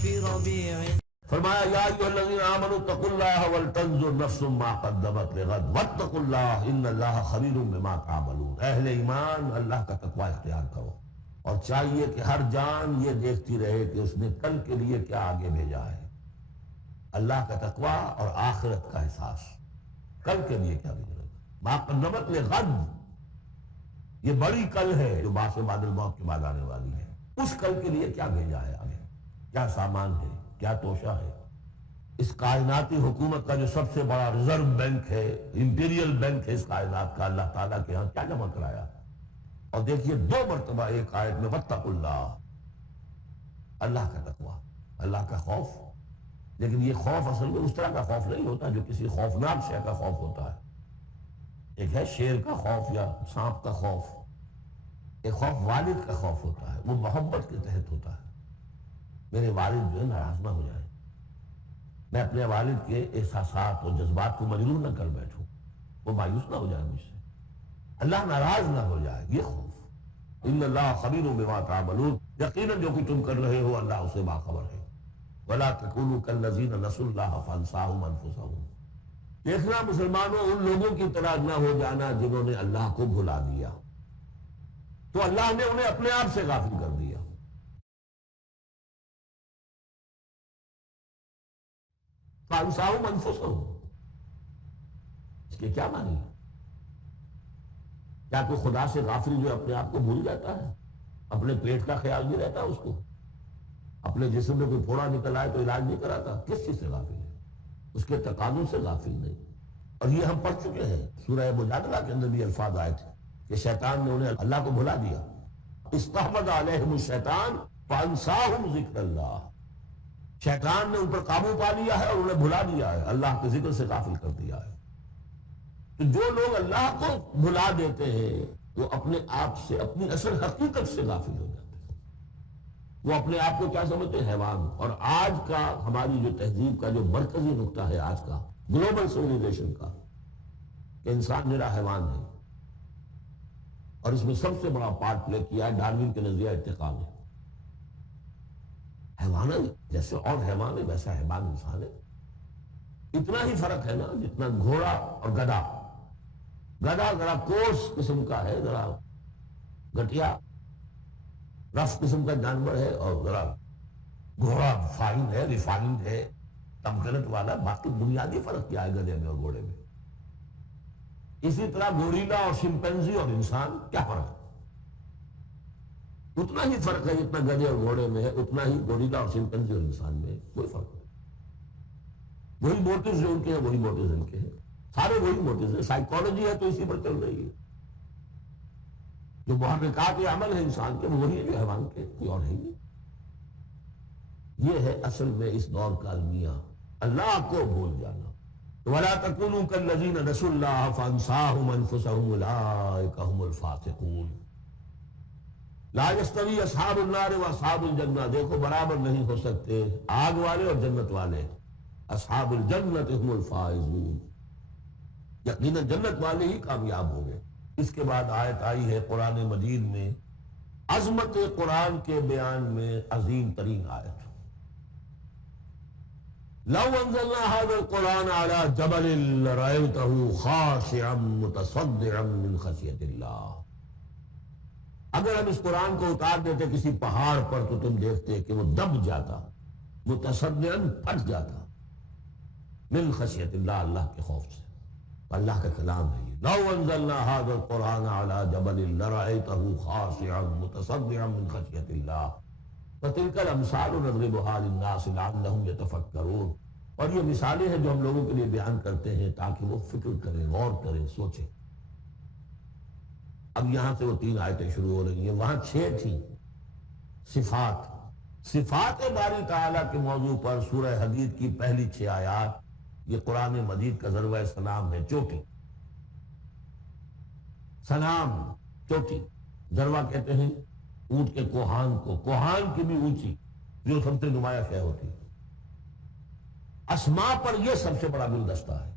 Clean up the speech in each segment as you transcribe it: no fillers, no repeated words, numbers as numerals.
في ربيع. فرمایا یا ایھا الذین آمنوا اتقوا اللہ ولتنظر نفس ما قدمت لغد واتقوا اللہ ان اللہ خبیر بما تعملون. اہل ایمان اللہ کا تقوی اختیار کرو، اور چاہیے کہ ہر جان یہ دیکھتی رہے کہ اس نے کل کے لیے کیا آگے بھیجا ہے. اللہ کا تقوی اور آخرت کا احساس، کل کے لیے کیا بھیجا ہے. ما قدمت لغد، یہ بڑی کل ہے جو باعث بعد الموت کے بعد آنے والی ہے. اس کل کے لیے کیا بھیجا ہے آگے، کیا سامان ہے، کیا توشہ ہے. اس کائناتی حکومت کا جو سب سے بڑا ریزرو بینک ہے، امپیریل بینک ہے اس کائنات کا، اللہ تعالیٰ کے ہاں کیا جمع کرایا. اور دیکھیے 2 مرتبہ ایک آیت میں واتقوا اللہ، اللہ کا تقوی، اللہ کا خوف. لیکن یہ خوف اصل میں اس طرح کا خوف نہیں ہوتا جو کسی خوفناک شے کا خوف ہوتا ہے. ایک ہے شیر کا خوف یا سانپ کا خوف، ایک خوف والد کا خوف ہوتا ہے، وہ محبت کے تحت ہوتا ہے. میرے والد جو ہے ناراض نہ ہو جائے، میں اپنے والد کے احساسات اور جذبات کو مجروح نہ کر بیٹھوں، وہ مایوس نہ ہو جائے مجھ سے، اللہ ناراض نہ ہو جائے. یہ خوف. ان اللہ خبیر بما تعملون، یقیناً جو کچھ تم کر رہے ہو اللہ اسے باخبر ہے. ولا تکونوا کالذین نسوا اللہ فانساہم انفسہم. دیکھنا مسلمانوں، ان لوگوں کی طرح نہ ہو جانا جنہوں نے اللہ کو بھلا دیا، تو اللہ نے انہیں اپنے آپ سے غافل کر دیا. فانساہم انفسہم، اس کے کیا معنی ہے؟ کیا کوئی خدا سے غافل جو اپنے آپ کو بھول جاتا ہے؟ اپنے پیٹ کا خیال نہیں رہتا اس کو؟ اپنے جسم میں کوئی پھوڑا نکل آئے تو علاج نہیں کراتا؟ کس چیز سے غافل ہے؟ اس کے تقاضوں سے غافل نہیں. اور یہ ہم پڑھ چکے ہیں سورہ مجادلہ کے اندر بھی الفاظ آئے تھے کہ شیطان نے انہیں اللہ کو بھلا دیا. استحوذ علیہم الشیطان فانساہم ذکر اللہ. شیطان نے ان پر قابو پا لیا ہے اور انہیں بھلا دیا ہے، اللہ کے ذکر سے غافل کر دیا ہے. تو جو لوگ اللہ کو بھلا دیتے ہیں وہ اپنے آپ سے، اپنی اصل حقیقت سے غافل ہو جاتے ہیں. وہ اپنے آپ کو کیا سمجھتے ہیں؟ حیوان. اور آج کا ہماری جو تہذیب کا جو مرکزی نقطہ ہے آج کا گلوبل سیویلائزیشن کا، کہ انسان میرا حیوان ہے. اور اس میں سب سے بڑا پارٹ پلے کیا ہے ڈاروین کے نظریہ ارتقاء نے. حیوان جیسے اور حیوان ہے ویسا حیوان انسان ہے. اتنا ہی فرق ہے نا جتنا گھوڑا اور گدھا. گدھا ذرا کوس قسم کا ہے، ذرا گٹیا رف قسم کا جانور ہے، اور ذرا گھوڑا فائن ہے، ریفائنڈ ہے، تمکنت والا. باقی بنیادی فرق کیا ہے گدھے میں اور گھوڑے میں؟ اسی طرح گوریلا اور شمپینزی اور انسان کیا فرق ہے؟ اتنا ہی فرق ہے جتنا گدھے اور گھوڑے میں ہے، اتنا ہی گوریلا اور شمپینزی اور انسان میں ہے. کوئی فرق نہیں. وہی موٹیوز جو ان کے ہیں وہی موٹیوز ان کے ہیں، سارے وہی موٹیوز ہیں. سائیکالوجی ہے تو اسی پر چل رہی ہے. جو محرکات عمل ہے انسان کے وہ وہی ہے جو حیوان کے، کوئی اور ہے نہیں. یہ ہے اصل میں اس دور کا المیہ، اللہ کو بھول جانا. وَلَا تَكُونُوا كَالَّذِينَ نَسُوا اللَّهَ فَأَنسَاهُمْ أَنفُسَهُمْ أُولَٰئِكَ هُمُ الْفَاسِقُونَ. لا يستوی اصحاب النار واصحاب الجنہ. دیکھو برابر نہیں ہو سکتے آگ والے اور جنت والے. اصحاب الجنت هم الفائزون، یقیناً جنت والے ہی کامیاب ہوں گے. اس کے بعد آیت آئی ہے قرآن مجید میں، عظمت قرآن کے بیان میں عظیم ترین آیت. لو انزلنا هذا القرآن على جبل لرأيته خاشعا متصدعا من خشية الله. اگر ہم اس قرآن کو اتار دیتے کسی پہاڑ پر تو تم دیکھتے کہ وہ دب جاتا، متصدعا پھٹ جاتا، من خشیت اللہ، اللہ کے خوف سے. اللہ کا کلام ہے یہ. لو انزلنا هذا القرآن على جبل لرأيته خاشعا متصدعا من خشیت اللہ وتلك الامثال نضربها للناس لعلهم يتفکرون. اور یہ مثالیں ہیں جو ہم لوگوں کے لیے بیان کرتے ہیں تاکہ وہ فکر کریں، غور کریں، سوچیں. اب یہاں سے وہ 3 آیتیں شروع ہو رہی ہیں، وہاں 6 تھیں. صفات، صفات باری تعالیٰ کے موضوع پر سورہ حدید کی پہلی 6 آیات یہ قرآن مجید کا ذروہ سلام ہے. چوٹی، سلام چوٹی. ذروہ کہتے ہیں اونٹ کے کوہان کو، کوہان کی بھی اونچی جو سب سے نمایاں شے ہوتی ہے. اسماء پر یہ سب سے بڑا گلدستہ ہے.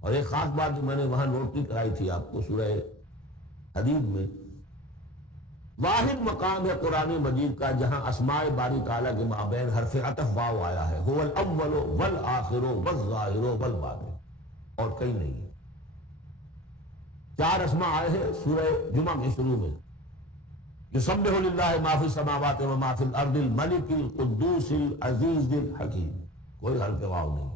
اور ایک خاص بات جو میں نے وہاں نوٹ کی کرائی تھی آپ کو سورہ حدید میں، واحد مقام ہے قرآن مجید کا جہاں اسماء باری تعالیٰ کے مابین حرف عطف واو آیا ہے، هو الاول والآخر والظاہر والباطن، اور کہیں نہیں ہے۔ 4 اسماء آئے ہیں سورہ جمعہ کے شروع میں، یسبح للہ ما فی السماوات و ما فی الارض الملک القدوس العزیز الحکیم، کوئی حرف واو نہیں۔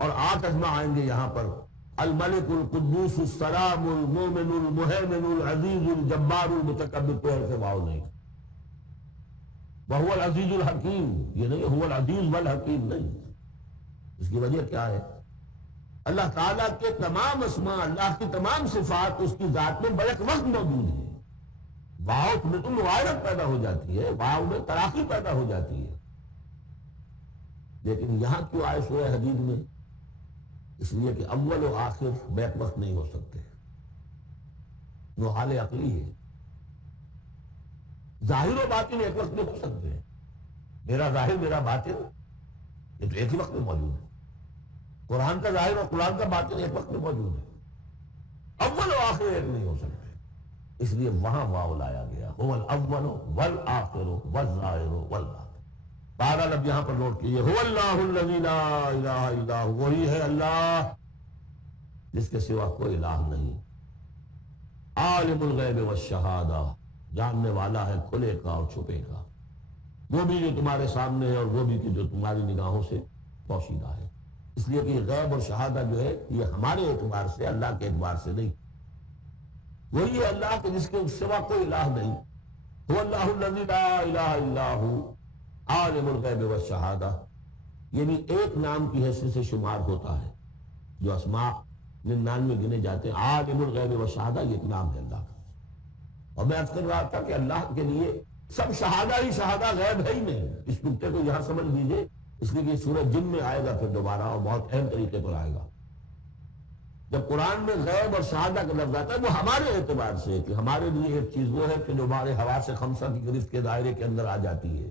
اور 8 اسماء آئیں گے یہاں پر، الملک القدوس السلام المومن المہیمن العزیز الجبار المتکبر، کوئی حرف واو نہیں۔ وہو العزیز الحکیم، یہ نہیں هو العزیز والحکیم نہیں۔ اس کی وجہ کیا ہے؟ اللہ تعالیٰ کے تمام اسماء، اللہ کی تمام صفات اس کی ذات میں بیک وقت موجود ہیں۔ واو میں تو مغایرت پیدا ہو جاتی ہے، واو میں تراخی پیدا ہو جاتی ہے، لیکن یہاں کیوں آئے سورہ حدید میں؟ اس لیے کہ اول و آخر بیک وقت نہیں ہو سکتے، وہ حال عقلی ہے۔ ظاہر و باطن ایک وقت میں ہو سکتے ہیں، میرا ظاہر میرا باطن یہ تو ایک ہی وقت میں موجود ہے۔ قرآن کا ظاہر اور قرآن کا باطن ایک وقت میں موجود ہے، اول و آخر ایک نہیں ہو سکتے، اس لیے وہاں واو لایا گیا، هو الاول والآخر والظاہر والباطن۔ بہرحال اب یہاں پر نوٹ کیجیے، هو اللہ الذی لا الہ الا هو، وہی ہے اللہ جس کے سوا کوئی الہ نہیں، عالم الغیب والشہادہ، جاننے والا ہے کھلے کا اور چھپے کا، وہ بھی جو تمہارے سامنے ہے اور وہ بھی کہ جو تمہاری نگاہوں سے پوشیدہ ہے۔ اس لیے کہ غیب اور شہادہ جو ہے یہ ہمارے اعتبار سے، اللہ کے اعتبار سے نہیں، وہی ہے اللہ کے جس کے سوا کوئی الہ نہیں۔ هو اللہ الذی لا الہ الا هو عالم الغیب والشہادہ، یہ بھی ایک نام کی حیثیت سے شمار ہوتا ہے، جو اسماء 99 گنے جاتے ہیں، عالم الغیب والشہادہ یہ ایک نام ہے اللہ کا۔ اور میں عرض کر رہا تھا کہ اللہ کے لیے سب شہادہ ہی شہادہ، غیب ہے ہی نہیں۔ اس نکتے کو یہاں سمجھ لیجئے، اس لیے کہ سورہ جن میں آئے گا پھر دوبارہ، اور بہت اہم طریقے پر آئے گا۔ جب قرآن میں غیب اور شہادہ کا لفظ آتا ہے وہ ہمارے اعتبار سے، کہ ہمارے لیے ایک چیز وہ ہے کہ جو ہمارے حواس خمسہ کی گرفت کے دائرے کے اندر آ جاتی ہے،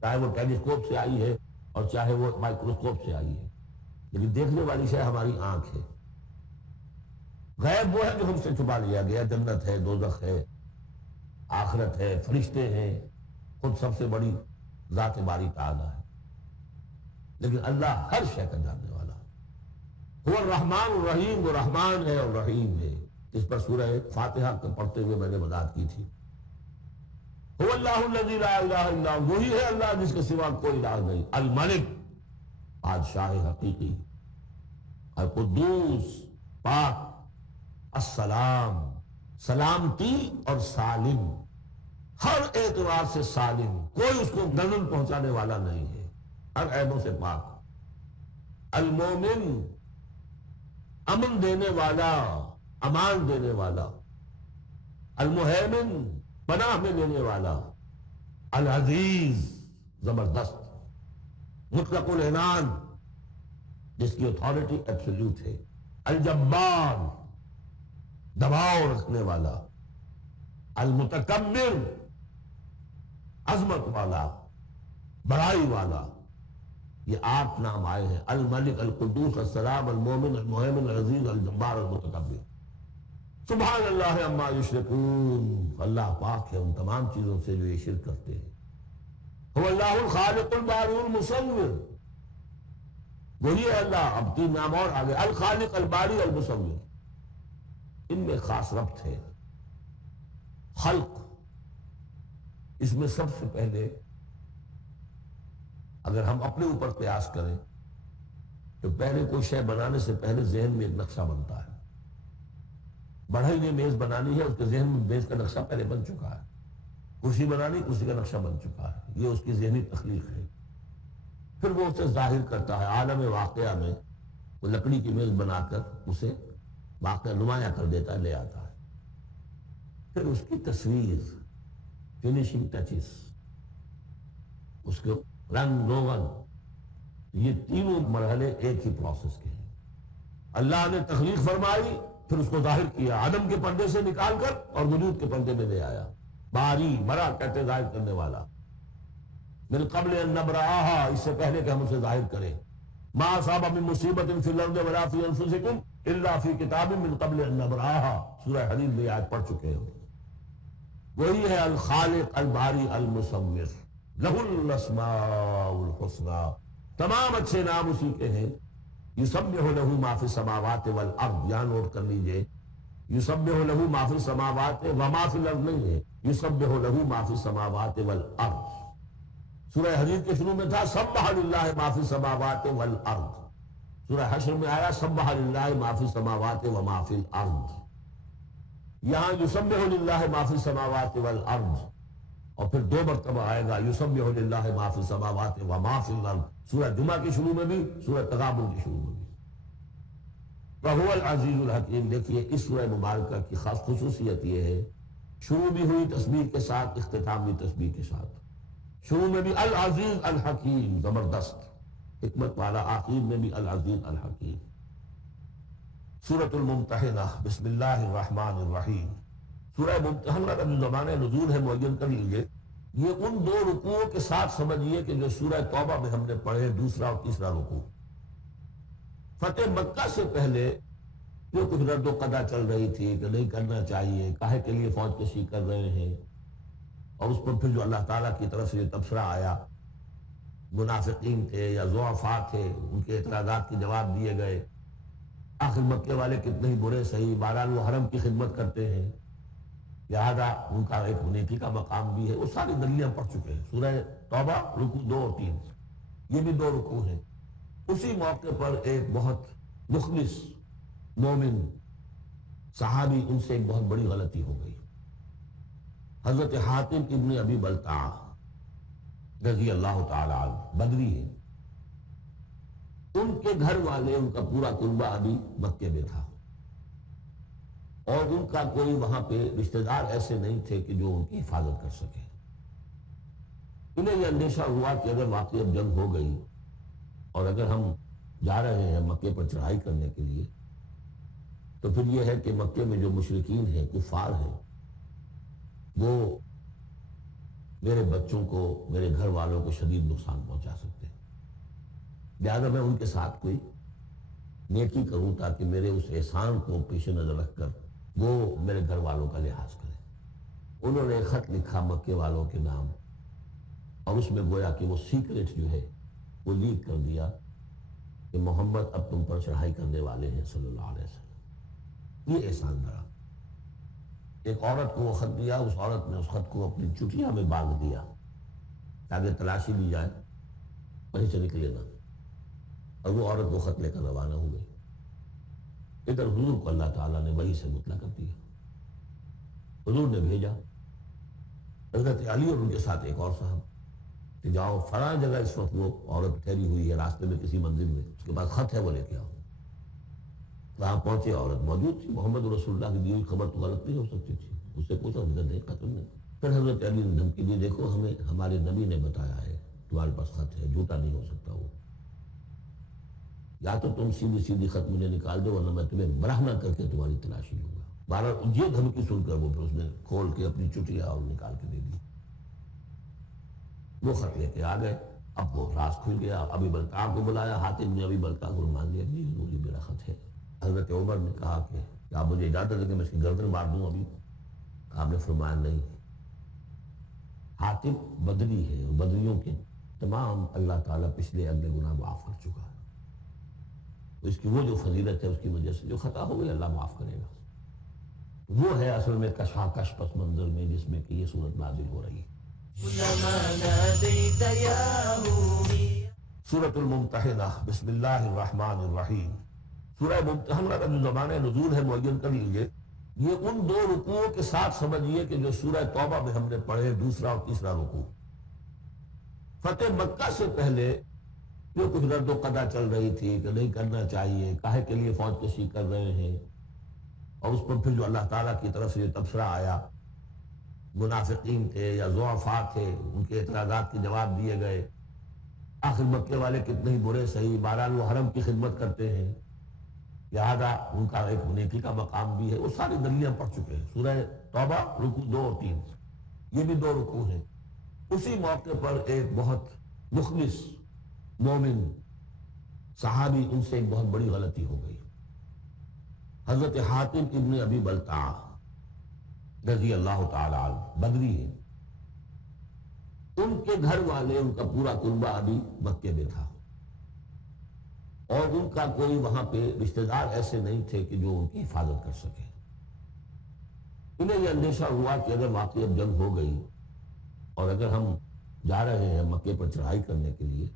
چاہے وہ ٹیلیسکوپ سے آئی ہے اور چاہے وہ مائکروسکوپ سے آئی ہے، لیکن دیکھنے والی شے ہماری آنکھ ہے۔ غیب وہ ہے جو ہم سے چھپا لیا گیا، جنت ہے، دوزخ ہے، آخرت ہے، فرشتے ہیں، خود سب سے بڑی ذات باری تعالیٰ ہے، لیکن اللہ ہر شے کا جاننے والا ہے۔ وہ الرحمن الرحیم، وہ رحمان ہے اور رحیم ہے، اس پر سورہ فاتحہ کو پڑھتے ہوئے میں نے وضاحت کی تھی۔ هو اللہ الذی لا الہ الا هو، وہی ہے اللہ جس کے سوا کوئی الہ نہیں، الملک بادشاہ حقیقی، القدوس پاک، السلام سلامتی اور سالم، ہر اعتبار سے سالم، کوئی اس کو نزل پہنچانے والا نہیں ہے، ہر عیبوں سے پاک، المومن امن دینے والا، امان دینے والا، المہیمن پناہ میں لینے والا، العزیز زبردست، مطلق العنان جس کی اتھارٹی ایبسولوٹ ہے، الجبار دباؤ رکھنے والا، المتکبر عظمت والا، بڑائی والا۔ یہ 8 نام آئے ہیں، الملک، القدوس، السلام، المومن، المہیمن، العزیز، الجبار، المتکبر۔ سبحان اللہ عما یشرکون، اللہ پاک ہے ان تمام چیزوں سے جو یہ شرک کرتے ہیں۔ هو اللہ الخالق البارئ المصور، وہی ہے اللہ۔ اب 3 نام اور آگے، الخالق، الباری، المصور، ان میں خاص ربط ہے۔ خلق، اس میں سب سے پہلے اگر ہم اپنے اوپر قیاس کریں تو پہلے کوئی شے بنانے سے پہلے ذہن میں ایک نقشہ بنتا ہے۔ بڑھئی نے میز بنانی ہے، اس کے ذہن میں میز کا نقشہ پہلے بن چکا ہے، کرسی بنانی، کرسی کا نقشہ بن چکا ہے، یہ اس کی ذہنی تخلیق ہے۔ پھر وہ اسے ظاہر کرتا ہے عالم واقعہ میں، وہ لکڑی کی میز بنا کر اسے واقعہ نمایاں کر دیتا ہے، لے آتا ہے۔ پھر اس کی تصویر، فنیشنگ ٹچز، اس کے رنگ روغن، یہ تینوں مرحلے ایک ہی پروسیس کے ہیں۔ اللہ نے تخلیق فرمائی، پھر اس کو ظاہر کیا، عدم کے پردے سے نکال کر اور وجود کے پردے میں لے آیا۔ باری، مرا کہتے ظاہر کرنے والا، من قبل ان نبرأہا، اس سے پہلے کہ ہم اسے ظاہر کریں۔ ما اصاب من مصیبت فی الارض ولا فی انفسکم الا فی کتاب من قبل ان نبرأہا، سورہ حدید میں آیت پڑھ چکے ہیں۔ وہی ہے الخالق الباری المصور، لہ الاسماء الحسنی، تمام اچھے نام اسی کے ہیں۔ یسبح لہ ما فی السماوات والارض، یہاں نوٹ کر لیجئے، یسبح لہ ما فی السماوات وما فی الارض نہیں ہے، یسبح لہ ما فی السماوات والارض۔ سورہ حدید کے شروع میں تھا سبح للہ ما فی السماوات والارض، سورہ حشر میں آیا سبح للہ ما فی السماوات وما فی الارض، یہاں یسبح للہ ما فی السماوات والارض، اور پھر دو مرتبہ آئے گا یسبح للہ ما فی السماوات وما فی الارض، سورہ جمعہ کی شروع میں بھی، سورہ تغابن کی شروع میں بھی۔ وَهُوَ الْعَزِيزُ الْحَكِيمُ۔ دیکھیے اس سورہ مبارکہ کی خاص خصوصیت یہ ہے، شروع بھی ہوئی تسبیح کے ساتھ، اختتام بھی تسبیح کے ساتھ، شروع میں بھی العزیز الحکیم، زبردست حکمت والا، آخر میں بھی العزیز الحکیم۔ سورۃ الممتحنہ، بسم اللہ الرحمن الرحیم۔ سورہ ممتحنہ کا جو زمانہ نزول ہے معین کر لیجئے، یہ ان دو رکوعوں کے ساتھ سمجھیے کہ جو سورہ توبہ میں ہم نے پڑھے، دوسرا اور تیسرا رکوع۔ فتح مکہ سے پہلے جو کچھ رد و قدا چل رہی تھی کہ نہیں کرنا چاہیے، کاہے کے لیے فوج کشی کر رہے ہیں، اور اس پر پھر جو اللہ تعالیٰ کی طرف سے یہ تبصرہ آیا، منافقین تھے یا ضعفاء تھے، ان کے اعتراضات کے جواب دیے گئے، آخر مکے والے کتنے ہی برے صحیح، بہرحال وہ حرم کی خدمت کرتے ہیں، لہذا ان کا ایک نیکی کا مقام بھی ہے، وہ ساری دلیلاں پڑھ چکے ہیں۔ سورہ توبہ رکوع 2 اور 3، یہ بھی 2 رکوع ہیں۔ اسی موقع پر ایک بہت مخلص مومن صحابی، ان سے ایک بہت بڑی غلطی ہو گئی۔ حضرت حاتم ابن ابی بلتع رضی اللہ تعالی عنہ، بدری ہیں، ان کے گھر والے، ان کا پورا کنبہ ابھی مکے میں تھا، اور ان کا کوئی وہاں پہ رشتہ دار ایسے نہیں تھے کہ جو ان کی حفاظت کر سکے۔ انہیں یہ اندیشہ ہوا کہ اگر واقعی اب جنگ ہو گئی اور اگر ہم جا رہے ہیں مکے پر چڑھائی کرنے کے لیے، تو پھر یہ ہے کہ مکے میں جو مشرکین ہیں، کفار ہیں، وہ میرے بچوں کو، میرے گھر والوں کو شدید نقصان پہنچا سکتے ہیں، لہٰذا میں ان کے ساتھ کوئی نیکی کروں تاکہ میرے اس احسان کو پیش نظر رکھ کر وہ میرے گھر والوں کا لحاظ کریں۔ انہوں نے خط لکھا مکے والوں کے نام، اور اس میں گویا کہ وہ سیکریٹ جو ہے وہ لیک کر دیا کہ محمد اب تم پر چڑھائی کرنے والے ہیں صلی اللہ علیہ وسلم۔ یہ احسان دھرا۔ ایک عورت کو وہ خط دیا، اس عورت نے اس خط کو اپنی چٹیا میں باندھ دیا تاکہ تلاشی لی جائے، وہیں سے نکلے نہ، اور وہ عورت وہ خط لے کر روانہ ہو گئی۔ ادھر حضور کو اللہ تعالیٰ نے وحی سے مطلع کر دیا، حضور نے بھیجا حضرت علی اور ان کے ساتھ ایک اور صاحب کہ جاؤ فلاں جگہ، اس وقت وہ عورت ٹھہری ہوئی ہے راستے میں کسی منزل میں، اس کے بعد خط ہے وہ لے کے آؤ۔ وہاں پہنچے، عورت موجود تھی، محمد رسول اللہ کی دی ہوئی خبر تو غلط نہیں ہو سکتی تھی، اس سے پوچھا، نہیں قتل نہیں۔ پھر حضرت علی نے دھمکی دی، دیکھو ہمیں ہمارے نبی نے بتایا ہے تمہارے پاس خط ہے، جھوٹا نہیں ہو سکتا وہ، یا تو تم سیدھی سیدھی خط مجھے نکال دو ورنہ میں تمہیں برہنہ کر کے تمہاری تلاشی لوں گا۔ بہرحال یہ دھمکی سن کر وہ پھر اس نے کھول کے اپنی چٹیا اور نکال کے دے دی، وہ خط لے کے آ گئے۔ اب وہ راز کھل گیا، ابی بلتع کو بلایا، حاتم نے ابی بلتع کو مان لیا، جی حضور یہ میرا خط ہے۔ حضرت عمر نے کہا کہ آپ مجھے اجازت دیں کہ میں اس کی گردن مار دوں ابھی؟ آپ نے فرمایا نہیں، حاتم بدری ہے، بدریوں کے تمام اللہ تعالیٰ پچھلے اگلے گناہ معاف کر چکا ہے، اس کی وہ جو فضیلت ہے اس کی وجہ سے جو خطا ہو گئی اللہ معاف کرے گا۔ وہ ہے اصل میں کشاکش پس منظر میں جس میں کہ یہ صورت نازل ہو رہی ہے۔ سورۃ الممتحنہ، بسم اللہ الرحمن الرحیم۔ سورہ ممتحنہ کا جو زمانہ نزول ہے معین کر لیجئے، یہ ان 2 رکوعوں کے ساتھ سمجھیے کہ جو سورہ توبہ میں ہم نے پڑھے، دوسرا اور تیسرا رکوع۔ فتح مکہ سے پہلے جو کچھ رد و قدا چل رہی تھی کہ نہیں کرنا چاہیے، کاہے کے لیے فوج کشی کر رہے ہیں، اور اس پر پھر جو اللہ تعالیٰ کی طرف سے یہ تبصرہ آیا، منافقین تھے یا ضعفاء تھے، ان کے اعتراضات کے جواب دیے گئے، آخر مکے والے کتنے ہی برے صحیح، بہرحال وہ حرم کی خدمت کرتے ہیں، لہذا ان کا ایک نیکی کا مقام بھی ہے، وہ ساری دلیلاں پڑھ چکے ہیں۔ سورہ توبہ رکوع 2 اور 3، یہ بھی 2 رکوع ہیں۔ اسی موقع پر ایک بہت مخلص مومن صحابی، ان سے ایک بہت بڑی غلطی ہو گئی۔ حضرت حاتم ابن ابی بلتع رضی اللہ تعالی عنہ بدری ہیں، ان کے گھر والے، ان کا پورا کنبہ ابھی مکے میں تھا، اور ان کا کوئی وہاں پہ رشتہ دار ایسے نہیں تھے کہ جو ان کی حفاظت کر سکے۔ انہیں یہ اندیشہ ہوا کہ اگر واقعی اب جنگ ہو گئی اور اگر ہم جا رہے ہیں مکے پر چڑھائی کرنے کے لیے،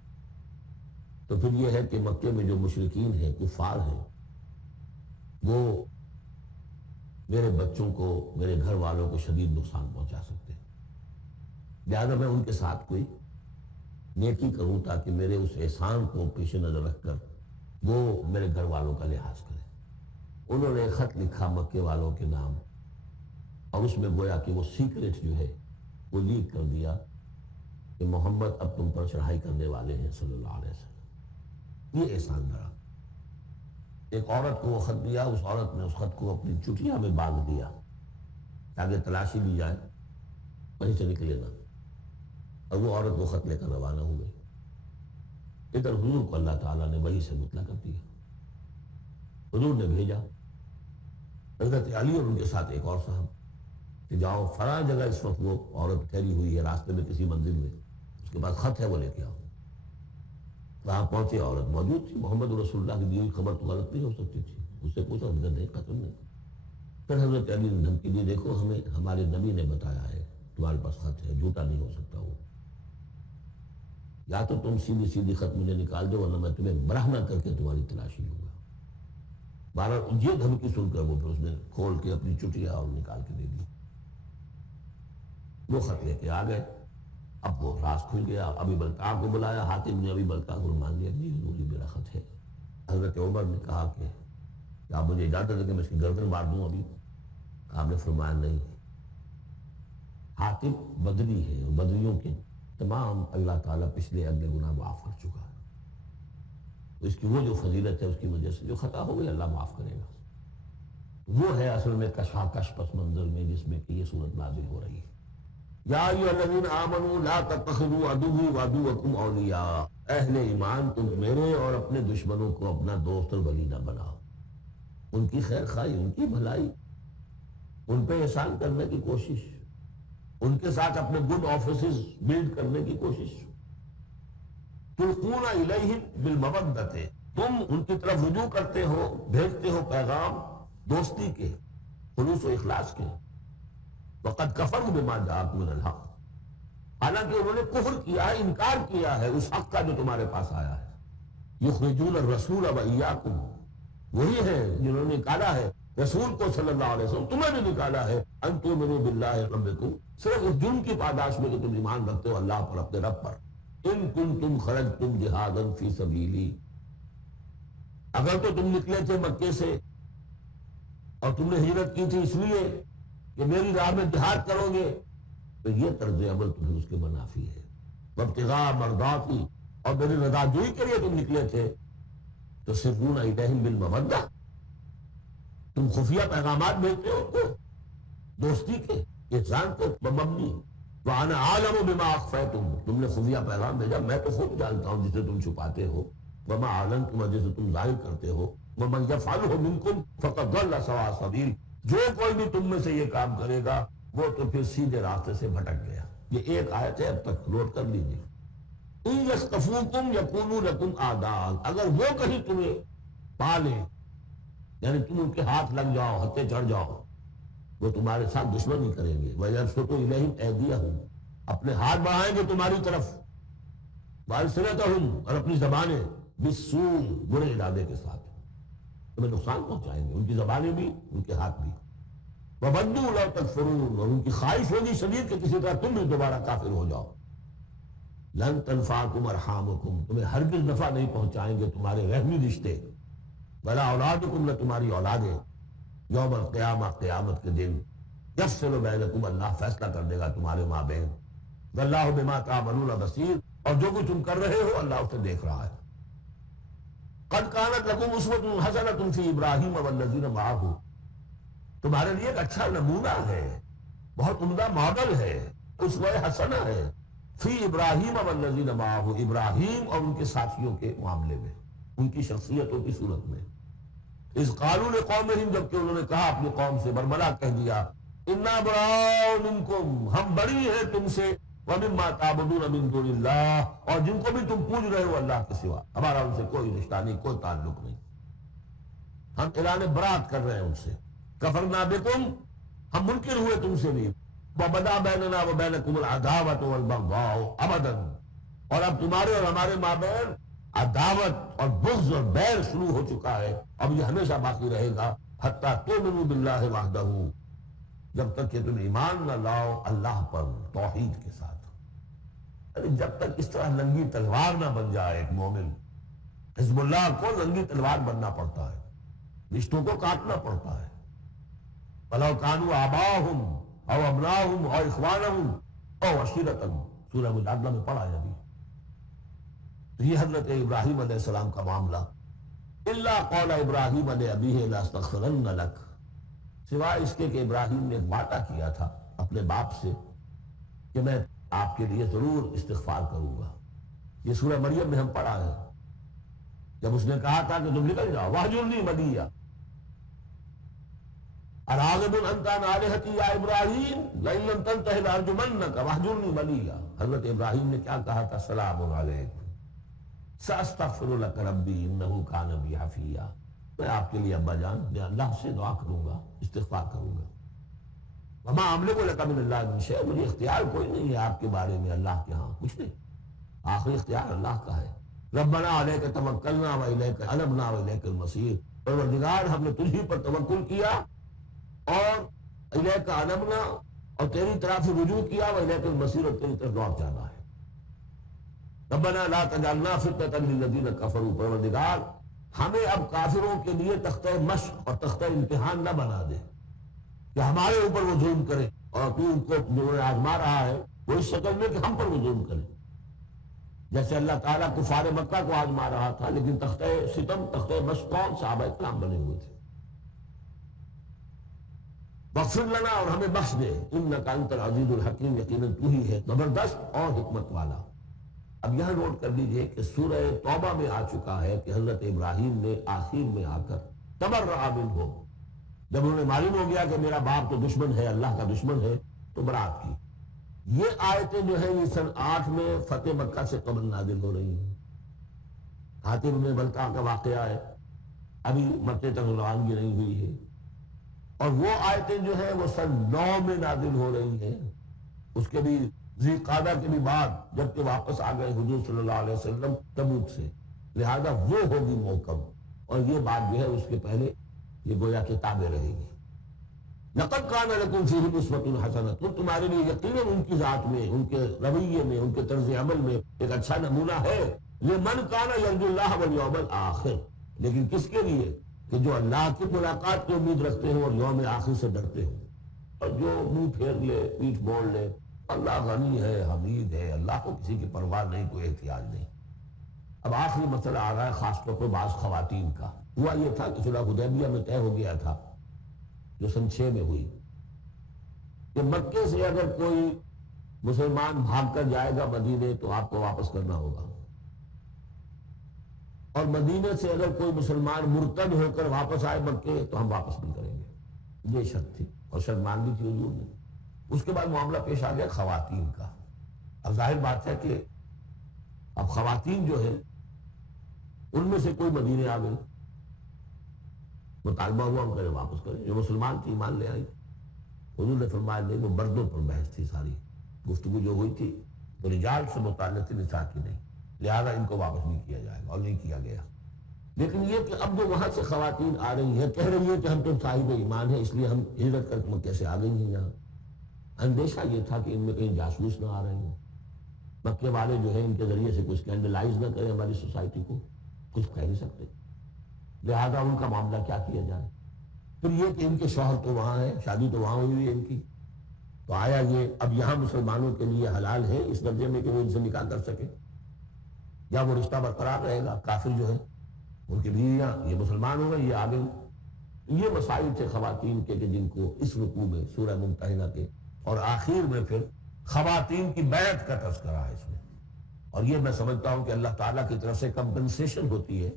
تو پھر یہ ہے کہ مکے میں جو مشرکین ہیں، کفار ہیں، وہ میرے بچوں کو، میرے گھر والوں کو شدید نقصان پہنچا سکتے ہیں، لہٰذا میں ان کے ساتھ کوئی نیکی کروں تاکہ میرے اس احسان کو پیش نظر رکھ کر وہ میرے گھر والوں کا لحاظ کریں۔ انہوں نے خط لکھا مکے والوں کے نام، اور اس میں گویا کہ وہ سیکرٹ جو ہے وہ لیک کر دیا کہ محمد اب تم پر چڑھائی کرنے والے ہیں صلی اللہ علیہ وسلم۔ یہ احسان دھرا۔ ایک عورت کو وہ خط دیا، اس عورت نے اس خط کو اپنی چٹیا میں باندھ دیا تاکہ تلاشی لی جائے، وہیں سے نکلے نہ، اور وہ عورت وہ خط لے کر روانہ ہو گئی۔ ادھر حضور کو اللہ تعالیٰ نے وحی سے مطلع کر دیا۔ حضور نے بھیجا حضرت علی اور ان کے ساتھ ایک اور صاحب کہ جاؤ فلاں جگہ اس وقت وہ عورت ٹھہری ہوئی ہے راستے میں کسی منزل میں، اس کے پاس خط ہے، وہ لے کے آؤ۔ وہاں پہنچے، عورت موجود تھی، محمد رسول اللہ کی دی ہوئی خبر تو غلط نہیں ہو سکتی تھی، اس سے پوچھا، نہیں قتل نہیں۔ پھر حضرت علی نے دھمکی دی، دیکھو ہمیں ہمارے نبی نے بتایا ہے تمہارے پاس خط ہے، جھوٹا نہیں ہو سکتا وہ، یا تو تم سیدھی سیدھی خط مجھے نکال دو ورنہ میں تمہیں برہنہ کر کے تمہاری تلاشی لوں گا۔ بہرحال یہ دھمکی سن کر وہ پھر اس نے کھول کے اپنی چٹیا اور نکال کے دے دی۔ وہ خط لے کے آ گئے۔ اب وہ راز کھل گیا، ابھی بلتع کو بلایا، حاتم نے ابھی بلتع کو مان لیا، جی حضور یہ میرا خط ہے۔ حضرت عمر نے کہا کہ آپ مجھے اجازت ہے کہ میں اس کی گردن مار دوں ابھی؟ آپ نے فرمایا نہیں، حاتم بدری ہے، بدریوں کے تمام اللہ تعالیٰ پچھلے اگلے گناہ معاف کر چکا ہے، تو اس کی وہ جو فضیلت ہے اس کی وجہ سے جو خطا ہو گئی اللہ معاف کرے گا۔ وہ ہے اصل میں کشاکش پس منظر میں جس میں کہ یہ صورت نازل ہو رہی ہے۔ یا ایھا الذین آمنوا لا تتخذوا عدوی وعدوکم اولیاء، اہل ایمان تم میرے اور اپنے دشمنوں کو اپنا دوست اور ولی نہ بناؤ۔ ان کی خیر خواہی، ان کی بھلائی، ان پہ احسان کرنے کی کوشش، ان کے ساتھ اپنے گڈ آفیسز بلڈ کرنے کی کوشش۔ تلقون الیہم بالمودۃ، تم ان کی طرف رجوع کرتے ہو، بھیجتے ہو پیغام دوستی کے، خلوص و اخلاص کے۔ وقد کفروا بما جاءکم من الحق، حالانکہ انہوں نے کفر کیا ہے، انکار کیا ہے اس حق کا جو تمہارے پاس آیا ہے۔ یخرجون الرسول وایاکم، وہی ہے جنہوں نے نکالا ہے رسول کو صلی اللہ علیہ وسلم، تمہیں بھی نکالا ہے، ان تؤمنوا باللہ ربکم، صرف اس جرم کی پاداش میں کہ تم ایمان رکھتے ہو اللہ پر، اپنے رب پر۔ ان کنتم خرجتم جہادا فی سبیلی، اگر تو تم نکلے تھے مکے سے اور تم نے ہجرت کی تھی اس لیے کہ میری راہ میں جہاد کرو گے، تو یہ طرز عمل تو پھر اس کے منافی ہے۔ وابتغاء مرضاتی، اور میری رضا جوئی کے لیے تم نکلے تھے، تو تسرون الیہم بالمودۃ، تم خفیہ پیغامات بھیجتے ہو ان کو دوستی کے، احسان کو مبنی۔ وَأَنَا أَعْلَمُ بِمَا أَخْفَيْتُمْ، تم نے خفیہ پیغام بھیجا، میں تو خود جانتا ہوں جسے تم چھپاتے ہو، وَمَا أَعْلَنْتُمْ، جسے تم ظاہر کرتے ہو، وَمَنْ يَفْعَلْهُ مِنْكُمْ فَقَدْ ضَلَّ سَوَاءَ السَّبِيلِ، جو کوئی بھی تم میں سے یہ کام کرے گا وہ تو پھر سیدھے راستے سے بھٹک گیا۔ یہ ایک آیت ہے، اب تک نوٹ کر لیجیے۔ إِن يَسْقَفُوكُمْ يَكُونُوا لَكُمْ أَعْدَاءً، اگر وہ کہیں تمہیں پا لیں، یعنی تم ان کے ہاتھ لگ جاؤ، ہتھے چڑھ جاؤ، وہ تمہارے ساتھ دشمنی کریں گے۔ وَيَبْسُطُوا إِلَيْهِمْ أَيْدِيَهُمْ، اپنے ہاتھ بڑھائیں گے تمہاری طرف، وَأَلْسِنَتَهُمْ، اور اپنی زبانیں، بِالسُّوءِ، برے ارادے کے ساتھ تمہیں نقصان پہنچائیں گے، ان کی زبانیں بھی ان کے ہاتھ بھی۔ وَوَدُّوا لَوْ تَكْفُرُونَ، اور ان کی خواہش ہوگی شدید کہ کسی طرح تم بھی دوبارہ کافر ہو جاؤ۔ لَن تَنفَعَكُمْ أَرْحَامُكُمْ، تمہیں ہرگز نفع نہیں پہنچائیں گے تمہارے رحمی رشتے، وَلَا أَوْلَادُكُمْ، نہ تمہاری اولادیں، یوم القیامہ، قیامت کے دن، یفصل بینکم، اللہ فیصلہ کر دے گا تمہارے مابین، واللہ بما تعملون بصیر، اور جو کچھ تم کر رہے ہو اللہ اسے دیکھ رہا ہے۔ قد کانت لکم اسوۃ حسنۃ فی ابراہیم والذین معہ، تمہارے لیے ایک اچھا نمونہ ہے، بہت عمدہ ماڈل ہے، اسوہ حسنہ ہے، فی ابراہیم والذین معہ، ابراہیم اور ان کے ساتھیوں کے معاملے میں، ان کی شخصیتوں کی صورت میں۔ اذ قالوا لقومہم، جبکہ انہوں نے کہا اپنی قوم سے، برملا کہہ دیا، انا براء منکم، ہم بری ہیں تم سے، ومما تعبدون من دون اللہ، اور جن کو بھی تم پوج رہے ہو اللہ کے سوا، ہمارا ان سے کوئی رشتہ نہیں، کوئی تعلق نہیں، ہم اعلان برات کر رہے ہیں ان سے۔ کفرنا بکم، ہم منکر ہوئے تم سے بھی، وبدا بیننا وبینکم العداوۃ والبغضاء ابدا، اور اب تمہارے اور ہمارے مابین عداوت اور بغض اور بیر شروع ہو چکا ہے، اب یہ ہمیشہ باقی رہے گا، حتی تؤمنوا باللہ وحدہ، جب تک کہ تم ایمان نہ لاؤ اللہ پر توحید کے ساتھ۔ یعنی جب تک اس طرح ننگی تلوار نہ بن جائے ایک مومن، حزب اللہ کو ننگی تلوار بننا پڑتا ہے، رشتوں کو کاٹنا پڑتا ہے۔ وَلَوْ كَانُوا آبَاءَهُمْ أَوْ أَبْنَاءَهُمْ أَوْ إِخْوَانَهُمْ أَوْ عَشِيرَتَهُمْ، سورہ مجادلہ میں پڑھا ہے ابھی۔ تو یہ حضرت ابراہیم علیہ السلام کا معاملہ، إِلَّا قَوْلَ إِبْرَاهِيمَ لِأَبِيهِ لَأَسْتَغْفِرَنَّ لَكَ، سوائے اس کے کہ ابراہیم نے ایک وعدہ کیا تھا اپنے باپ سے کہ میں آپ کے لیے ضرور استغفار کروں گا۔ یہ سورہ مریم میں ہم پڑھا ہے، جب اس نے کہا تھا کہ تم نکل جاؤ، وَاهْجُرْنِي مَلِيًّا اَرَاغِبٌ أَنْتَ عَنْ آلِهَتِي يَا إِبْرَاهِيمُ لَئِن لَّمْ تَنْتَهِ لَأَرْجُمَنَّكَ وَاهْجُرْنِي مَلِيًّا۔ حضرت ابراہیم نے کیا کہا تھا؟ سلام علیکم سأستغفر لك ربی انه كان بی حفیہ، میں آپ کے لیے ابا جان میں اللہ سے دعا کروں گا، استغفار کروں گا۔ وما املک لك من اللہ من شیء، مجھے اختیار کوئی نہیں ہے آپ کے بارے میں اللہ کے ہاں، کچھ نہیں، آخری اختیار اللہ کا ہے۔ ربنا علیک توکلنا والیک انبنا والیک المصیر، پروردگار ہم نے تجھ ہی پر توکل کیا اور الیک انبنا، اور تیری طرف رجوع کیا، والیک المصیر، اور تیری طرف لوٹ جانا ہے۔ ربنا لا تجعلنا فتنة للذین کفروا، پروردگار ہمیں اب کافروں کے لیے تختہ مشق اور تختہ امتحان نہ بنا دے کہ ہمارے اوپر وہ ظلم کرے، اور تو ان کو جو آزما رہا ہے وہ اس شکل میں کہ ہم پر وہ ظلم کرے، جیسے اللہ تعالیٰ کفار مکہ کو آزما رہا تھا، لیکن تختہ ستم تختہ مشق کون؟ صحابہ کرام بنے ہوئے تھے۔ واغفر لنا، اور ہمیں بخش دے، انک انت العزیز الحکیم، یقیناً تو ہی ہے زبردست اور حکمت والا۔ اب یہاں نوٹ کر لیجئے کہ سورہ توبہ میں آ چکا ہے کہ حضرت ابراہیم نے آخر میں آ کر تبرأ منہ، جب انہیں معلوم ہو گیا کہ میرا باپ تو دشمن ہے، اللہ کا دشمن ہے، تو برات کی۔ یہ آیتیں جو ہیں یہ سن 8 میں فتح مکہ سے قبل نازل ہو رہی ہیں۔ حاتم میں بلقیٰ کا واقعہ ہے، ابھی مکے تک روانگی نہیں ہوئی ہے، اور وہ آیتیں جو ہیں وہ سن 9 میں نازل ہو رہی ہیں، اس کے بھی ذی قعدہ کے بھی بعد، جبکہ واپس آ گئے حضور صلی اللہ علیہ وسلم تبوک سے، لہذا وہ ہوگی محکم، اور یہ بات جو ہے اس کے پہلے یہ گویا کتابیں رہے گی۔ لقد کان لکم فیہم اسوۃ حسنۃ، تمہارے لیے یقیناً ان کی ذات میں، ان کے رویے میں، ان کے طرز عمل میں ایک اچھا نمونہ ہے، لمن کان یرجو اللہ والیوم الآخر، لیکن کس کے لیے؟ کہ جو اللہ کی ملاقات کی امید رکھتے ہو اور یوم آخر سے ڈرتے ہو، اور جو منہ پھیر لے، پیٹھ موڑ لے، اللہ غنی ہے، حمید ہے، اللہ کو کسی کی پرواہ نہیں، کوئی احتیاج نہیں۔ اب آخری مسئلہ آ رہا ہے خاص طور پر بعض خواتین کا۔ ہوا یہ تھا کہ صلح حدیبیہ میں طے ہو گیا تھا، جو سن 6 میں ہوئی، کہ مکے سے اگر کوئی مسلمان بھاگ کر جائے گا مدینے تو آپ کو واپس کرنا ہوگا، اور مدینے سے اگر کوئی مسلمان مرتد ہو کر واپس آئے مکے تو ہم واپس نہیں کریں گے، یہ شرط تھی، اور شرط مان لی تھی حضور نے۔ اس کے بعد معاملہ پیش آ گیا خواتین کا۔ اب ظاہر بات ہے کہ اب خواتین جو ہے ان میں سے کوئی مدینے آ گئی، مطالبہ ہوا ہم کریں واپس کریں، جو مسلمان تھی ایمان لے آئی۔ حضور نے فرمایا نہیں، وہ مردوں پر بحث تھی، ساری گفتگو جو ہوئی تھی وہ رجال سے متعلق تھی، نساء کی نہیں، لہذا ان کو واپس نہیں کیا جائے گا، اور نہیں کیا گیا۔ لیکن یہ کہ اب جو وہاں سے خواتین آ رہی ہیں کہہ رہی ہیں کہ ہم تو صاحب ایمان ہیں، اس لیے ہم ہجرت کر مکے سے آ گئی ہیں یہاں۔ اندیشہ یہ تھا کہ ان میں کہیں جاسوس نہ آ رہے ہیں، مکے والے جو ہیں ان کے ذریعے سے کچھ اسکینڈلائز نہ کریں ہماری سوسائٹی کو، کچھ کہہ نہیں سکتے، لہذا ان کا معاملہ کیا کیا جائے۔ پھر یہ کہ ان کے شوہر تو وہاں ہیں، شادی تو وہاں ہوئی ہے ان کی، تو آیا یہ اب یہاں مسلمانوں کے لیے حلال ہے اس درجے میں کہ وہ ان سے نکاح کر سکے، یا وہ رشتہ برقرار رہے گا؟ کافر جو ہے ان کی بیویاں یہ مسلمان ہو گئے، یہ آگے۔ یہ مسائل تھے خواتین کے کہ جن کو اس رکوع میں سورہ ممتحنہ کے اور آخر میں پھر خواتین کی بیعت کا تذکرہ ہے اس میں۔ اور یہ میں سمجھتا ہوں کہ اللہ تعالیٰ کی طرف سے کمپنسیشن ہوتی ہے،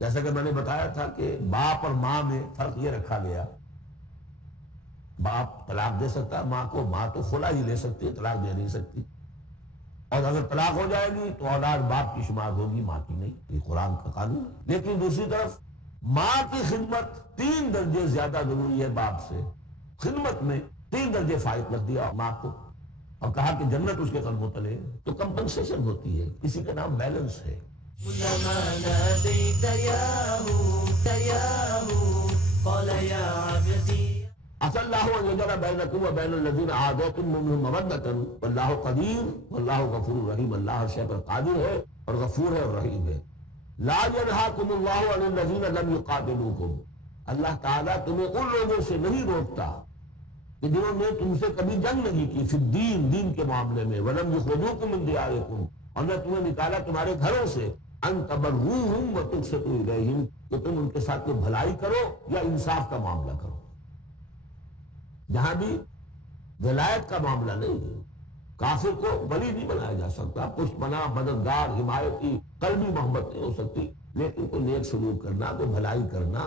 جیسا کہ میں نے بتایا تھا کہ باپ اور ماں میں فرق یہ رکھا گیا باپ طلاق دے سکتا ہے ماں کو؟ ماں تو خلا ہی لے سکتی ہے، طلاق دے نہیں سکتی. اور اگر طلاق ہو جائے گی تو اولاد باپ کی شمار ہوگی، ماں کی نہیں. یہ قرآن کا قانون ہے. لیکن دوسری طرف ماں کی خدمت 3 درجے زیادہ ضروری ہے باپ سے. خدمت میں 3 درجے فائد رکھ دیا ماں کو اور کہا کہ جنت اس کے قدموں تلے. تو کمپنسیشن ہوتی ہے، اسی کا نام بیلنس ہے. عسى الله أن يجعل بينكم وبين الذين عاديتم منهم مودة والله قدير والله غفور رحيم. اللہ ہر شے پر قادر ہے اور غفور ہے اور رحیم ہے. لا ينهاكم الله عن الذين لم يقاتلوكم. اللہ تعالیٰ تمہیں ان لوگوں سے نہیں روکتا کہ جنہوں نے تم سے کبھی جنگ نہیں کی، فی الدین، دین کے معاملے میں، ولم يخرجوكم من دياركم، اور نہ تمہیں نکالا تمہارے گھروں سے، ان تبروهم وتقسطوا الیہم، کہ تم ان کے ساتھ کوئی بھلائی کرو یا انصاف کا معاملہ کرو. جہاں بھی ولایت کا معاملہ نہیں ہے، کافر کو ولی نہیں بنایا جا سکتا، پشت پناہ، مددگار، حمایتی، قلبی محبت نہیں ہو سکتی، لیکن کوئی نیک سلوک کرنا، کوئی بھلائی کرنا،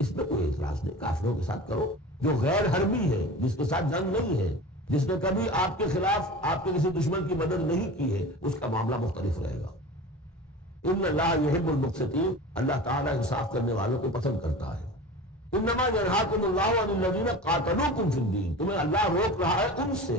اس میں کوئی اعتراض نہیں. کافروں کے ساتھ کرو. جو غیر حربی ہے، جس کے ساتھ جنگ نہیں ہے، جس نے کبھی آپ کے خلاف آپ کے کسی دشمن کی مدد نہیں کی ہے، اس کا معاملہ مختلف رہے گا. ان اللہ یحب المقسطین، اللہ تعالیٰ انصاف کرنے والوں کو پسند کرتا ہے. انما ینہاکم اللہ عن الذین قاتلوکم فی الدین، تمہیں اللہ روک رہا ہے ان سے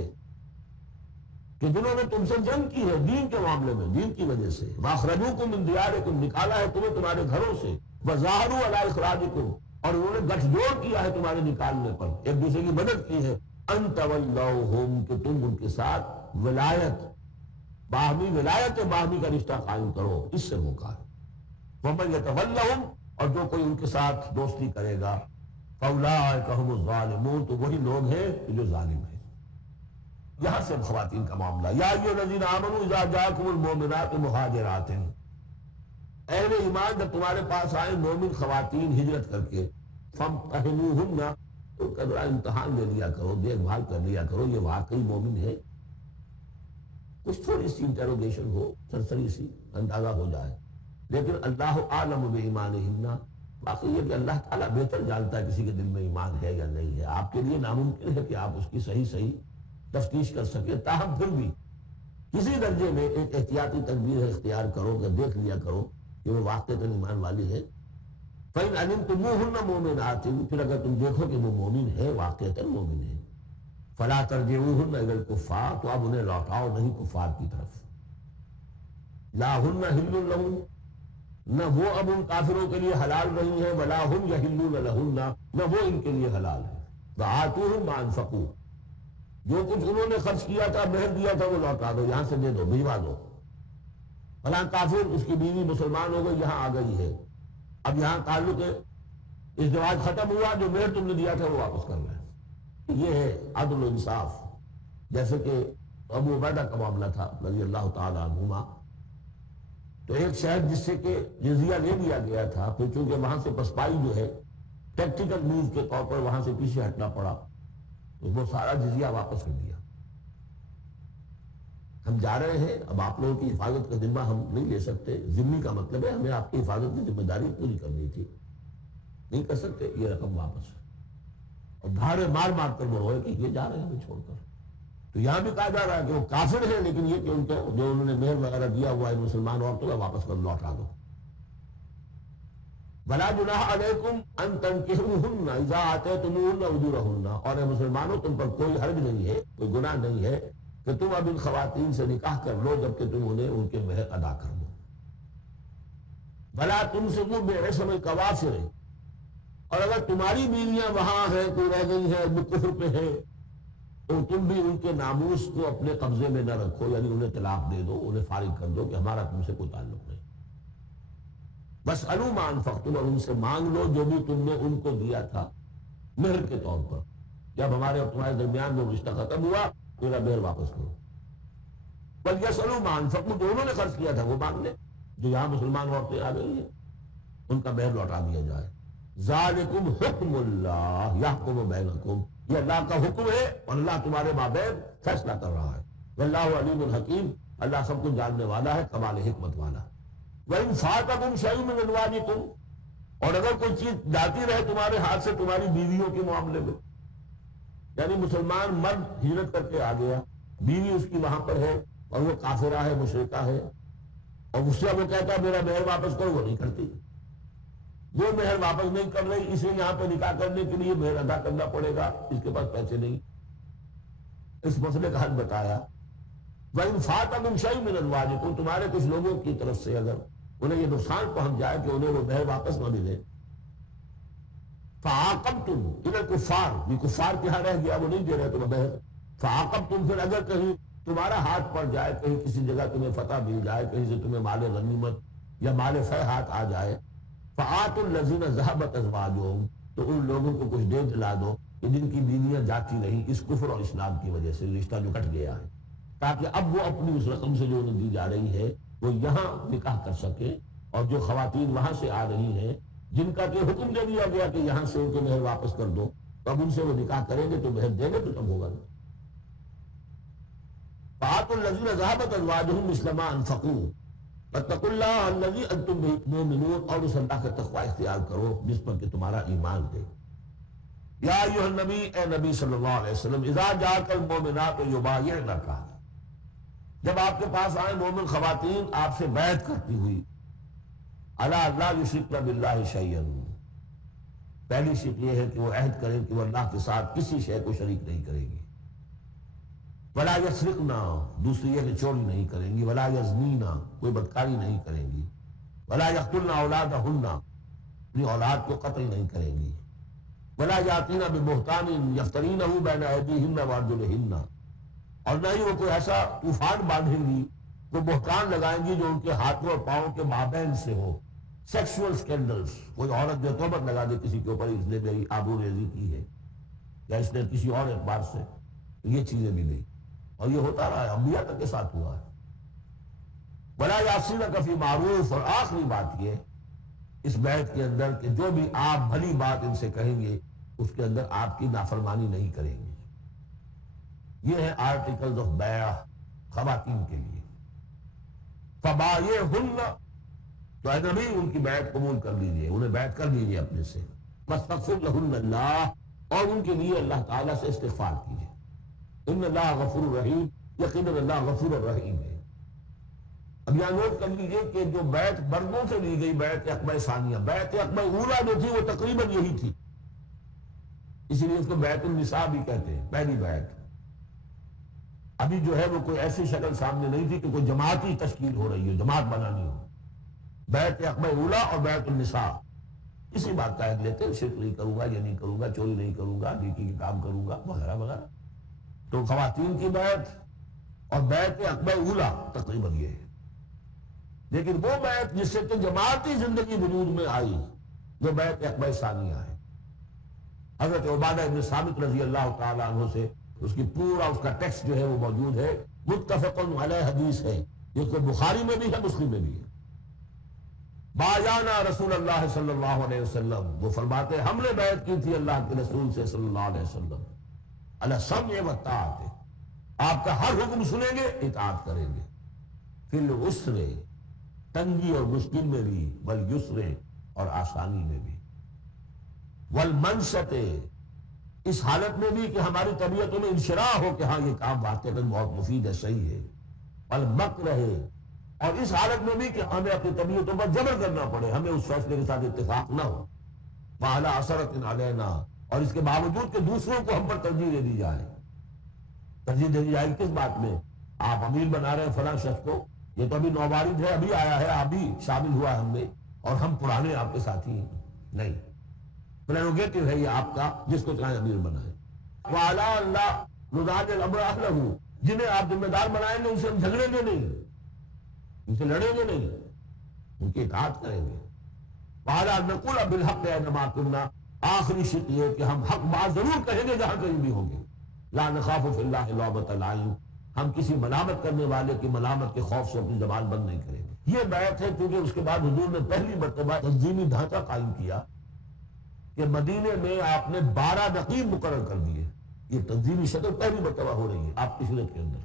کہ جنہوں نے تم سے جنگ کی ہے دین کے معاملے میں، دین کی وجہ سے. واخرجوکم من دیارکم، نکالا ہے تمہیں تمہارے گھروں سے. وظاہروا علی اخراجکم، اور انہوں نے گٹھ جوڑ کیا ہے تمہارے نکالنے پر، ایک دوسرے کی مدد کی ہے. ان تولوہم، کہ تم ان کے ساتھ ولایت، باہمی ولایت، باہمی کا رشتہ قائم کرو، اس سے روکا ہے. ومن یتولہم، اور جو کوئی ان کے ساتھ دوستی کرے گا، فاولئک ھم الظالمون، تو وہی لوگ ہیں جو ظالم ہیں. یہاں سے خواتین کا معاملہ. یا ایھا الذین آمنوا اذا جاءکم المؤمنات مہاجرات، اہل ایمان جب تمہارے پاس آئے مومن خواتین ہجرت کر کے، فامتحنوہن، تو ذرا امتحان لے لیا کرو، دیکھ بھال کر لیا کرو یہ واقعی مومن ہے. کچھ تھوڑی سی انٹروگیشن ہو، سرسری سی اندازہ ہو جائے. لیکن اللہ عالم بایمانہن، باقی یہ کہ اللہ تعالیٰ بہتر جانتا ہے کسی کے دل میں ایمان ہے یا نہیں ہے. آپ کے لیے ناممکن ہے کہ آپ اس کی صحیح تفتیش کر سکیں، تاہم پھر بھی کسی درجے میں ایک احتیاطی تدبیر اختیار کرو کہ دیکھ لیا کرو کہ وہ واقعتاً ایمان والی ہے. فإن علمتموہن مؤمنات، پھر اگر تم دیکھو کہ وہ مومن ہے، واقعتاً مومن ہے، فلا ترجعوہن الی الکفار، تو اب انہیں لوٹاؤ نہیں کفار کی طرف. لا ہن حل لہم، نہ وہ اب ان کافروں کے لیے حلال رہی ہیں، ولا ہم یحلون لہن، نہ وہ ان کے لیے حلال ہے. وآتوہم ما انفقوا، جو کچھ انہوں نے خرچ کیا تھا، مہر دیا تھا، وہ لوٹا دو، یہاں سے دے دو، بھجوا دو. فلاں کافر، اس کی بیوی مسلمان ہو گئی، یہاں آ گئی ہے، اب یہاں تعلق ازدواج ختم ہوا، جو مہر تم نے دیا تھا وہ واپس کر رہے ہیں. یہ ہے عدل و انصاف. جیسے کہ ابو عبیدہ کا معاملہ تھا رضی اللہ تعالیٰ عنہما، تو ایک شہر جس سے کہ جزیہ لے لیا گیا تھا، پھر چونکہ وہاں سے پسپائی جو ہے ٹیکٹیکل موو کے طور پر وہاں سے پیچھے ہٹنا پڑا، تو وہ سارا جزیہ واپس کر دیا. ہم جا رہے ہیں، اب آپ لوگوں کی حفاظت کا ذمہ ہم نہیں لے سکتے. ذمہ کا مطلب ہے ہمیں آپ کی حفاظت کی ذمہ داری پوری کرنی تھی، نہیں کر سکتے، یہ رقم واپس. اور دھاڑے مار مار کر وہ روئے کہ یہ جا رہے ہیں ہمیں چھوڑ کر. تو یہاں بھی کہا جا رہا ہے کہ وہ کافر ہیں، لیکن یہ کہ ان کو جو انہوں نے مہر وغیرہ دیا ہوا ہے مسلمان عورتوں کا، واپس کر لوٹا دو. ولا جناح علیکم ان تنکحوہن اذا آتیتموہن اجورہن، اور اے مسلمانوں تم پر کوئی حرج نہیں ہے، کوئی گناہ نہیں ہے کہ تم اب ان خواتین سے نکاح کر لو جبکہ تم انہیں ان کے مہر ادا کر دو. ولا تمسکوا بعصم الکوافر، اور اگر تمہاری بیویاں وہاں ہیں، کوئی رہ گئی ہے، کفر پہ ہے، تو تم بھی ان کے ناموس کو اپنے قبضے میں نہ رکھو، یعنی انہیں طلاق دے دو، انہیں فارغ کر دو کہ ہمارا تم سے کوئی تعلق نہیں. واسألوا ما انفقتم، اور ان سے مانگ لو جو بھی تم نے ان کو دیا تھا مہر کے طور پر. جب ہمارے اور تمہارے درمیان وہ رشتہ ختم ہوا، میرا مہر واپس کرو. وَلْيَسْأَلُوا مَا أَنفَقُوا، جو انہوں نے خرچ کیا تھا وہ مانگ لے. جو یہاں مسلمان عورتیں آ گئی ہیں ان کا مہر لوٹا دیا جائے. ذالکم حکم اللہ یحکم بینکم، یہ اللہ کا حکم ہے اور اللہ تمہارے مابین فیصلہ کر رہا ہے. واللہ علیم الحکیم، اللہ سب کو جاننے والا ہے، کمال حکمت والا. وَإِنْ فَاتَكُمْ شَيْءٌ مِّنْ أَزْوَاجِكُمْ، اور اگر کوئی چیز جاتی رہے تمہارے ہاتھ سے تمہاری بیویوں کے معاملے میں، یعنی مسلمان مرد ہجرت کر کے آ گیا، بیوی اس کی وہاں پر ہے اور وہ کافرہ ہے، مشرکہ ہے، اور اس سے وہ کہتا ہے میرا مہر واپس کرو، وہ نہیں کرتی، وہ مہر واپس نہیں کر رہی، اسے یہاں پہ نکاح کرنے کے لیے مہر ادا کرنا پڑے گا، اس کے پاس پیسے نہیں۔ اس مسئلے کا حل بتایا، وَإِنْ فَاتَكُمْ شَيْءٌ مِّنْ أَزْوَاجِكُمْ، تمہارے کچھ لوگوں کی طرف سے اگر انہیں یہ نقصان پہنچ جائے کہ انہیں وہ مہر واپس نہ ملے، فَعَاقَبْتُمْ إِلَى الْكُفَّارِ، یہ کفار کے ہاں رہ گیا، وہ نہیں دے رہے تمہیں مہر، فَعَاقَبْتُمْ، پھر اگر کہیں تمہارا ہاتھ پڑ جائے، کہیں کسی جگہ تمہیں فتح مل جائے، کہیں سے تمہیں مال غنیمت یا مال فہ ہاتھ آ جائے، فَآتُوا الَّذِينَ ذَهَبَتْ أَزْوَاجُهُمْ، تو ان لوگوں کو کچھ دے دلا دو کہ جن کی بیویاں جاتی رہیں اس کفر اور اسلام کی وجہ سے، رشتہ جو کٹ گیا ہے، تاکہ اب وہ اپنی اس رقم سے جو انہیں دی جا رہی ہے وہ یہاں نکاح کر سکے، اور جو خواتین وہاں سے آ رہی ہیں جن کا کہ حکم دے دیا گیا کہ یہاں سے ان کو مہر واپس کر دو، تو اب ان سے وہ نکاح کریں گے تو مہر دیں گے تو تب ہوگا نا۔ فَآتُوا الَّذِينَ ذَهَبَتْ أَزْوَاجُهُمْ مِثْلَ مَا أَنفَقُوا وَاتَّقُوا اللَّهَ الَّذِي أَنتُم بِهِ مُؤْمِنُونَ، اور اس اللہ کا تقوی اختیار کرو جس پر کہ تمہارا ایمان دے۔ یا ایھا النبی، اے نبی صلی اللہ علیہ وسلم، اذا جاءک المؤمنات یبایعنک، جب آپ کے پاس آئے مومن خواتین آپ سے بیعت کرتی ہوئی، علی لا یشرکن باللہ شیئا، پہلی شرط یہ ہے کہ وہ عہد کریں کہ وہ اللہ کے ساتھ کسی شے کو شریک نہیں کریں گی، ولا یسرقن، دوسری یہ کہ چوری نہیں کریں گی، ولا یزنین، کوئی بدکاری نہیں کریں گی، ولا یقتلن اولادہن، اپنی اولاد کو قتل نہیں کریں گی، ولا یاتین ببہتان یفترینہ بین ایدیہن وارجلہن، اور نہ ہی وہ کوئی ایسا طوفان باندھیں گی، وہ بہتان لگائیں گی جو ان کے ہاتھوں اور پاؤں کے مابین سے ہو، سیکسول سکینڈلز، کوئی عورت جو تہمت لگا دے کسی کے اوپر اس نے میری آبرو ریزی کی ہے یا اس نے کسی اور اعتبار سے، یہ چیزیں بھی نہیں، اور یہ ہوتا رہا ہے، انبیاء تک کے ساتھ ہوا ہے۔ ولا یعصونک فی معروف، اور آخری بات یہ اس بیعت کے اندر کہ جو بھی آپ بھلی بات ان سے کہیں گے اس کے اندر آپ کی نافرمانی نہیں کریں گے۔ یہ ہے آرٹیکلز آف بیع خواتین کے لیے۔ فبایعہن، تو اے نبی ان کی بیعت قبول کر لیجئے، انہیں بیعت کر لیجئے اپنے سے، واستغفر لہن اللہ، اور ان کے لیے اللہ تعالیٰ سے استغفار کیجئے، ان اللہ غفور رحیم، یقیناً اللہ غفور الرحیم ہے۔ اب یہاں نوٹ کر لیجئے کہ جو بیعت مردوں سے لی گئی بیعت عقبہ ثانیہ، بیعت عقبہ اولیٰ جو تھی وہ تقریباً یہی تھی، اسی لیے اس کو بیعت النساء بھی کہتے ہیں، پہلی بیعت۔ ابھی جو ہے وہ کوئی ایسی شکل سامنے نہیں تھی کہ کوئی جماعتی تشکیل ہو رہی ہو، جماعت بنانی ہو۔ بیعت عقبہ اولیٰ اور بیعت النساء اسی بات کا عہد لیتے ہیں، شرک نہیں کروں گا، یہ نہیں کروں گا، چوری نہیں کروں گا، نیکی کے کام کروں گا، وغیرہ وغیرہ۔ تو خواتین کی بیعت اور بیعت عقبہ اولیٰ تقریباً یہ ہے، لیکن وہ بیعت جس سے کہ جماعتی زندگی وجود میں آئی وہ بیعت عقبہ ثانیہ ہے۔ حضرت عبادہ بن صامت رضی اللہ تعالیٰ عنہ سے اس کی پورا اس کا ٹیکسٹ جو ہے وہ موجود ہے، متفق علیہ حدیث ہے، یہ تو بخاری میں بھی ہے، مسلم میں بھی ہے۔ بایعنا رسول اللہ صلی اللہ علیہ وسلم، وہ فرماتے ہیں ہم نے بیعت کی تھی اللہ کے رسول سے صلی اللہ علیہ وسلم، علی السمع والطاعۃ، آپ کا ہر حکم سنیں گے، اطاعت کریں گے، فی العسر، تنگی اور مشکل میں بھی، والیسر، اور آسانی میں بھی، والمنشط، اس حالت میں بھی کہ ہماری طبیعتوں میں انشراح ہو کہ ہاں یہ کام واقعتاً بہت مفید ہے، صحیح ہے، والمکر، اور اس حالت میں بھی کہ ہمیں اپنی طبیعتوں پر جبر کرنا پڑے، ہمیں اس فیصلے کے ساتھ اتفاق نہ ہو، وعلی اثرۃ علینا، اور اس کے باوجود کہ دوسروں کو ہم پر ترجیح دے دی جائے۔ ترجیح دے دی جائے کس بات میں؟ آپ امیر بنا رہے ہیں فلاں شخص کو، یہ تو ابھی نوبارد ہے، ابھی آیا ہے، ابھی شامل ہوا ہے ہم میں، اور ہم پرانے آپ کے ساتھی ہیں، نہیں، پریروگیٹو ہے یہ آپ کا، جس کو چاہے امیر بنائے۔ وعلی اللہ نزاج الامر اہلہ، جنہیں آپ ذمہ دار بنائیں گے ان سے ہم جھگڑیں گے نہیں، ان سے لڑیں گے نہیں، ان کی اطاعت کریں گے۔ وعلی ان نقول بالحق اینما کنا، آخری شرط یہ کہ ہم حق بات ضرور کہیں گے جہاں کہیں بھی ہوں گے۔ لا نخاف فی اللہ لومۃ لائم، ہم کسی ملامت کرنے والے کی ملامت کے خوف سے اپنی زبان بند نہیں کریں گے۔ یہ بیعت ہے کیونکہ اس کے بعد حضور نے پہلی مرتبہ تنظیمی ڈھانچہ قائم کیا کہ مدینے میں آپ نے 12 نقیب مقرر کر دیے، یہ تنظیمی شکل پہلی مرتبہ ہو رہی ہے آپ کی شریعت کے اندر۔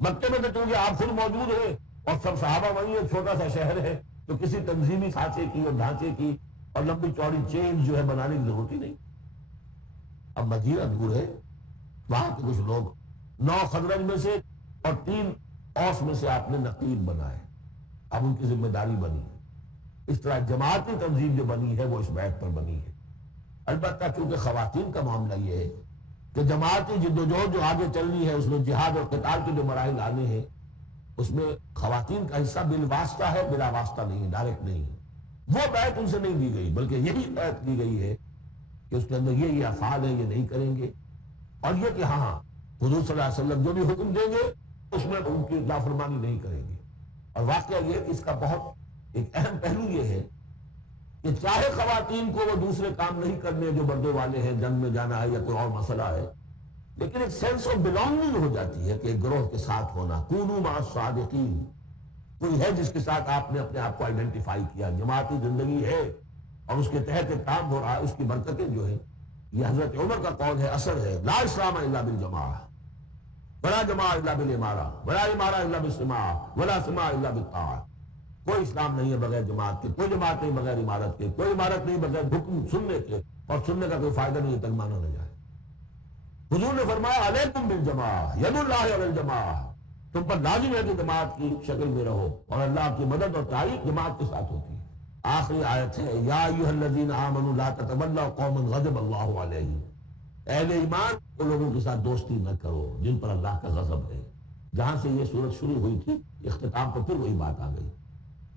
مکے میں تو چونکہ آپ خود موجود ہیں اور سب صحابہ وہیں، ایک چھوٹا سا شہر ہے، تو کسی تنظیمی سانچے کی اور ڈھانچے کی اور لمبی چوڑی چین جو ہے بنانے کی ضرورت ہی نہیں۔ اب مدینہ دور ہے، وہاں کے کچھ لوگ 9 خزرج میں سے اور 3 اوس میں سے آپ نے نقیب بنائے، اب ان کی ذمہ داری بنی۔ اس طرح جماعتی تنظیم جو بنی ہے وہ اس بیعت پر بنی ہے۔ البتہ چونکہ خواتین کا معاملہ یہ ہے کہ جماعتی جدوجہد جو آگے چلنی ہے، اس میں جہاد اور قتال کے جو مراحل آنے ہیں، اس میں خواتین کا حصہ بالواسطہ ہے، بلا واسطہ نہیں، ڈائریکٹ نہیں ہے۔ وہ بیعت ان سے نہیں دی گئی، بلکہ یہی بیعت دی گئی ہے کہ اس کے اندر یہ افعال ہیں، یہ نہیں کریں گے، اور یہ کہ ہاں حضور صلی اللہ علیہ وسلم جو بھی حکم دیں گے اس میں ان کی نافرمانی نہیں کریں گے۔ اور واقعہ یہ کہ اس کا بہت ایک اہم پہلو یہ ہے کہ چاہے خواتین کو وہ دوسرے کام نہیں کرنے جو مردوں والے ہیں، جنگ میں جانا ہے یا کوئی اور مسئلہ ہے، لیکن ایک سینس آف بلانگنگ ہو جاتی ہے کہ ایک گروہ کے ساتھ ہونا، کونوا مع الصادقین، کوئی ہے جس کے ساتھ آپ نے اپنے آپ کو آئیڈینٹیفائی کیا، جماعتی زندگی ہے اور اس کے تحت ایک کام ہو رہا ہے، اس کی برکتیں جو ہے، یہ حضرت عمر کا قول ہے، اثر ہے، لا اسلام الا بالجماعہ ولا جماعہ الا بالامارہ ولا امارہ الا بالسماع ولا سماع الا بالطاعہ۔ کوئی اسلام نہیں ہے بغیر جماعت کے، کوئی جماعت نہیں بغیر عمارت کے، کوئی عمارت نہیں بغیر حکم سننے کے، اور سننے کا کوئی فائدہ نہیں تک مانا نہ جائے۔ حضور نے فرمایا علیکم بالجماعہ ید اللہ علی الجماعہ، تم پر لازم ہے کہ جماعت کی شکل میں رہو، اور اللہ کی مدد اور تعریف جماعت کے ساتھ ہوتی ہے۔ آخری آیت ہے یا ایھا الذین آمنوا لا تتولوا قوما غضب اللہ علیہم، اہل ایمان ان لوگوں کے ساتھ دوستی نہ کرو جن پر اللہ کا غضب ہے۔ جہاں سے یہ صورت شروع ہوئی تھی، اختتام پر پھر وہی بات آ گئی۔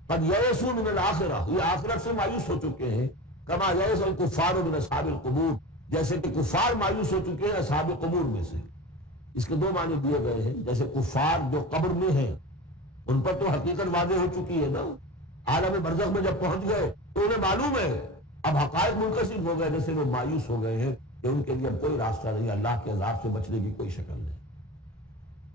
قد یئسوا من الآخرہ، یہ آخرت سے مایوس ہو چکے ہیں، کما یئس الکفار من اصحاب القبور، جیسے کہ کفار مایوس ہو چکے ہیں اصحاب قبور میں سے۔ اس کے 2 معنی دیے گئے ہیں، جیسے کفار جو قبر میں ہیں ان پر تو حقیقت واضح ہو چکی ہے نا، عالم برزخ میں جب پہنچ گئے تو انہیں معلوم ہے، اب حقائق منکشف ہو گئے، جیسے وہ مایوس ہو گئے ہیں کہ ان کے لیے اب کوئی راستہ نہیں، اللہ کے عذاب سے بچنے کی کوئی شکل نہیں۔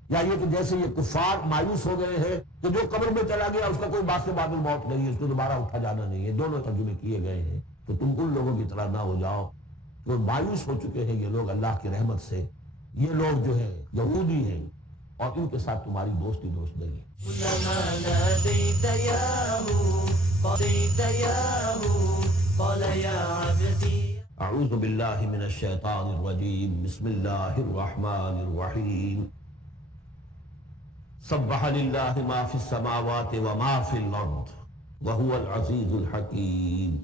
یا یہ کہ جیسے یہ کفار مایوس ہو گئے ہیں کہ جو قبر میں چلا گیا اس کا کوئی بعد سے بعد الموت نہیں ہے، اس کو دوبارہ اٹھا جانا نہیں ہے، دونوں ترجمے کیے گئے ہیں۔ تو تم ان لوگوں کی طرح نہ ہو جاؤ جو مایوس ہو چکے ہیں، یہ لوگ اللہ کی رحمت سے، یہ لوگ جو ہیں یہودی ہیں اور ان کے ساتھ تمہاری دوستی درست نہیں ہے۔ اعوذ باللہ من الشیطان الرجیم، بسم اللہ الرحمن الرحیم، سبح للہ ما فی السماوات وما فی الارض وهو العزیز الحکیم،